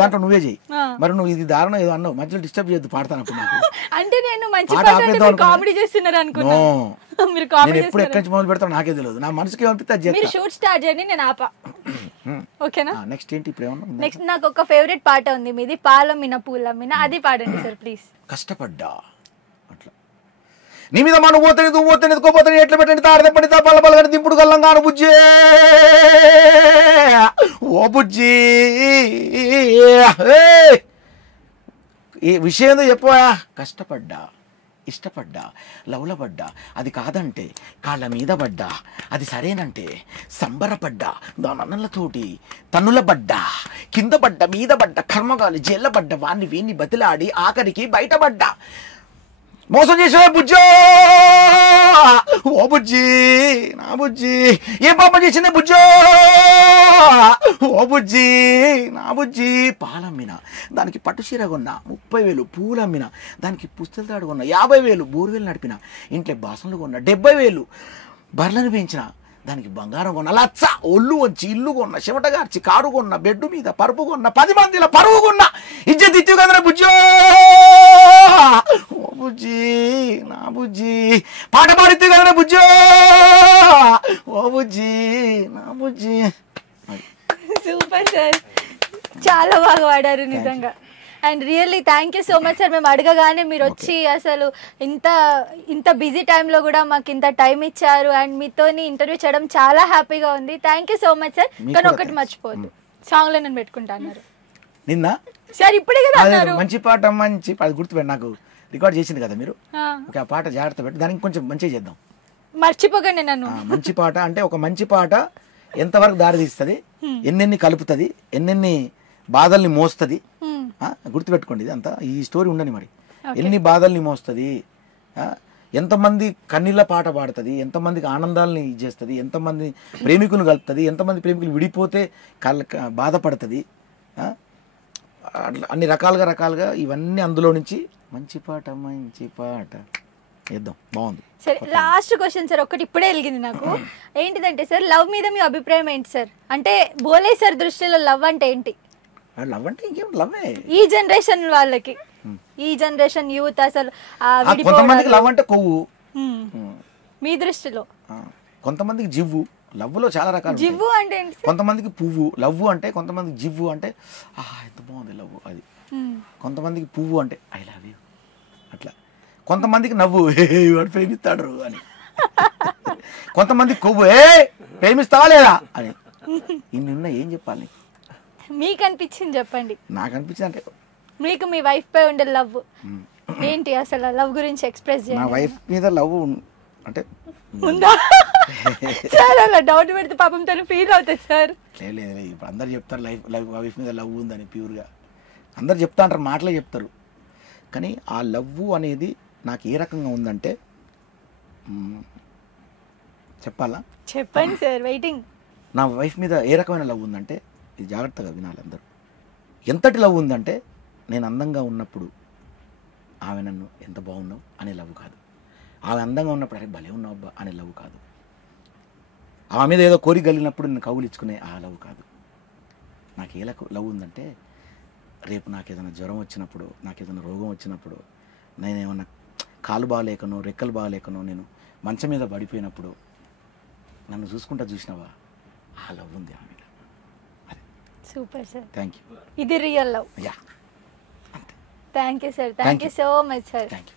దాంట్లో నువ్వే చెయ్యి. మరి నువ్వు ఇది దారుణం ఏదో అన్నావు, మధ్యలో డిస్టర్బ్ చేయొద్దు, పాడతాను అప్పుడు నాకు. అంటే నేను మంచి పాట కామెడీ చేస్తున్నారు అనుకున్నా. మీరు కామెడీ ఎప్పుడు ఎక్కడి నుంచి మొదలు పెడతావు నాకే తెలియదు, నా మనసుకి ఏమనిపిస్తే మీరు షూట్ స్టార్ట్ చేయండి, నేను ఆపా. ఓకేనా? నెక్స్ట్ ఏంటి ఇప్పుడు ఏమన్నా? నెక్స్ట్ నాకు ఒక ఫేవరెట్ పాట ఉంది మీది, పాలమ్మిన పూలమ్మిన, అది పాడండి సార్ ప్లీజ్. కష్టపడ్డా అట్లా నీ మీద మనం పోతుంది, నువ్వు పోతుంది, ఎత్తుకోపోతుంది, ఎట్లా పెట్టండి, తాడదప్పండి, తప్పల పలగని దింపుడు గల్లంగాను బుజ్జే ఓ బుజ్జి. ఈ విషయం చెప్పా, కష్టపడ్డా, ఇష్టపడ్డా, లవ్లపడ్డా, అది కాదంటే కాళ్ళ మీద పడ్డా, అది సరేనంటే సంబరపడ్డా, దాని అన్నలతోటి తన్నుల పడ్డా, కింద పడ్డ మీద పడ్డ, కర్మగాలి జైళ్ళ పడ్డ, వాణ్ణి వీణ్ణి బతిలాడి ఆఖరికి బయటపడ్డా, మోసం చేసే బుజ్జో ఓ బుజ్జి నా బుజ్జి, ఏం పాపం చేసిందే బుజ్జో ఓ బుజ్జి నా బుజ్జి. పాలమ్మిన దానికి పట్టు చీర కొన్నా 30,000, పూలమ్మిన దానికి పుస్తల తాడు కొన్నా 50,000, బోరువేలు నడిపిన ఇంట్లో బాసనలు కొన్నా 70,000, బర్లను పెంచిన దానికి బంగారం కొన్న, లచ్చ ఒళ్ళు వచ్చి ఇల్లు కొన్న, చెమటగార్చి కారు కొన్న, బెడ్ మీద పరుపు కొన్న, 10 మందిలో పరువు కొన్న, ఇజ్జత్ ఇచ్చు కదా బుజ్జో ఓ బుజ్జి నా బుజ్జి. పాట పాడితే కదా బుజ్జో ఓ బుజ్జి నా బుజ్జి. సూపర్ సార్, చాలా బాగా పాడారు నిజంగా. And really thank you so much sir. మేము అడగగానే మీరు వచ్చి అసలు ఇంత బిజీ టైంలో కూడా మాకు ఇంత టైం ఇచ్చారు అండ్ మీతోని ఇంటర్వ్యూ చేయడం చాలా హ్యాపీగా ఉంది. Thank you so much sir. కానీ ఒకటి మర్చిపోద్దు, సాంగ్ లో నేను పెట్టుకుంటా అన్నారు నిన్న సార్, ఇప్పుడే కదా అన్నారు. మంచి పాట మంచి అది గుర్తుపెట్టి నాకు రికార్డ్ చేసింది కదా మీరు, ఓకే ఆ పాట జాగ్రత్త పెట్టి దానికి కొంచెం మంచిగా చేద్దాం, మర్చిపోకండి నన్ను. మంచి పాట అంటే ఒక మంచి పాట ఎంతవరకు దారి తీస్తుంది, ఎన్నెన్ని కలుపుతుంది, ఎన్నెన్ని బాధల్ని మోస్తుంది, గుర్తుపెట్టుకోండి. ఇది అంతా ఈ స్టోరీ ఉండని, మరి ఎన్ని బాధల్ని మోస్తుంది, ఎంతమంది కన్నీళ్ళ పాట పాడుతుంది, ఎంతమందికి ఆనందాలని చేస్తుంది, ఎంతమంది ప్రేమికులు కలుపుతుంది, ఎంతమంది ప్రేమికులు విడిపోతే బాధపడుతుంది, అన్ని రకాలుగా ఇవన్నీ అందులో నుంచి మంచి పాట వేద్దాం. బాగుంది. సరే లాస్ట్ క్వశ్చన్ సార్, ఒకటి ఇప్పుడే వెలిగింది నాకు. ఏంటిదంటే సార్, లవ్ మీద మీ అభిప్రాయం ఏంటి సార్? అంటే బోలే సార్ దృష్టిలో లవ్ అంటే ఏంటి? లవ్ అంటే ఇంకేం లవ్వే. ఈ జనరేషన్ వాళ్ళకి, ఈ జనరేషన్ యూత్ అసలు కొంతమందికి లవ్ అంటే కొవ్వు మీ దృష్టిలో, కొంతమందికి జివ్వు. లవ్లో చాలా రకాలు. జివ్వు అంటే ఏంటి? కొంతమందికి పువ్వు లవ్ అంటే, కొంతమందికి జివ్వు అంటే ఎంత బాగుంది లవ్ అది, కొంతమందికి పువ్వు అంటే ఐ లవ్ యూ అట్లా, కొంతమందికి నవ్వు వాడు ప్రేమిస్తాడు అని, కొంతమందికి కొవ్వు ప్రేమిస్తావా లేదా అని. ఇన్ని ఉన్నా ఏం చెప్పాలి? మీకు అనిపించింది చెప్పండి. నాకు అనిపించింది అంటే, మీకు మీ వైఫ్ పై ఉండే లవ్ ఏంటి? అసలు లవ్ గురించి ఎక్స్ప్రెస్ చేయండి. నా వైఫ్ మీద లవ్ అంటే ఉందా సార్? అలా డౌట్ పెడితే పాపం తను ఫీల్ అవుతుంది సార్. లేదు ఇప్పుడు అందరు చెప్తారు వైఫ్ మీద లవ్ ఉందని, ప్యూర్గా అందరు చెప్తా అంటారు, మాటలే చెప్తారు. కానీ ఆ లవ్ అనేది నాకు ఏ రకంగా ఉందంటే, చెప్పాలా? చెప్పండి సార్, వెయిటింగ్. నా వైఫ్ మీద ఏ రకమైన లవ్ ఉందంటే, ఇది జాగ్రత్తగా వినాలి అందరూ. ఎంతటి లవ్ ఉందంటే, నేను అందంగా ఉన్నప్పుడు ఆమె నన్ను ఎంత బాగున్నావు అనే లవ్ కాదు, ఆమె అందంగా ఉన్నప్పుడు అరే భలే ఉన్నావు అబ్బా అనే లవ్ కాదు, ఆమె మీద ఏదో కోరిక కలిగినప్పుడు నేను కౌగులించుకునే ఆ లవ్ కాదు. నాకు ఏ లవ్ ఉందంటే, రేపు నాకు ఏదైనా జ్వరం వచ్చినప్పుడు, నాకు ఏదైనా రోగం వచ్చినప్పుడు, నేను ఏమన్నా కాలు బాగాలేకనో రెక్కలు బాగాలేకనో నేను మంచం మీద పడిపోయినప్పుడు నన్ను చూసినావా, ఆ లవ్ ఉంది ఆమె. Super sir, thank you. ఇది రియల్ లవ్. యా, అంతే. Thank you sir, thank you so much sir. Thank you.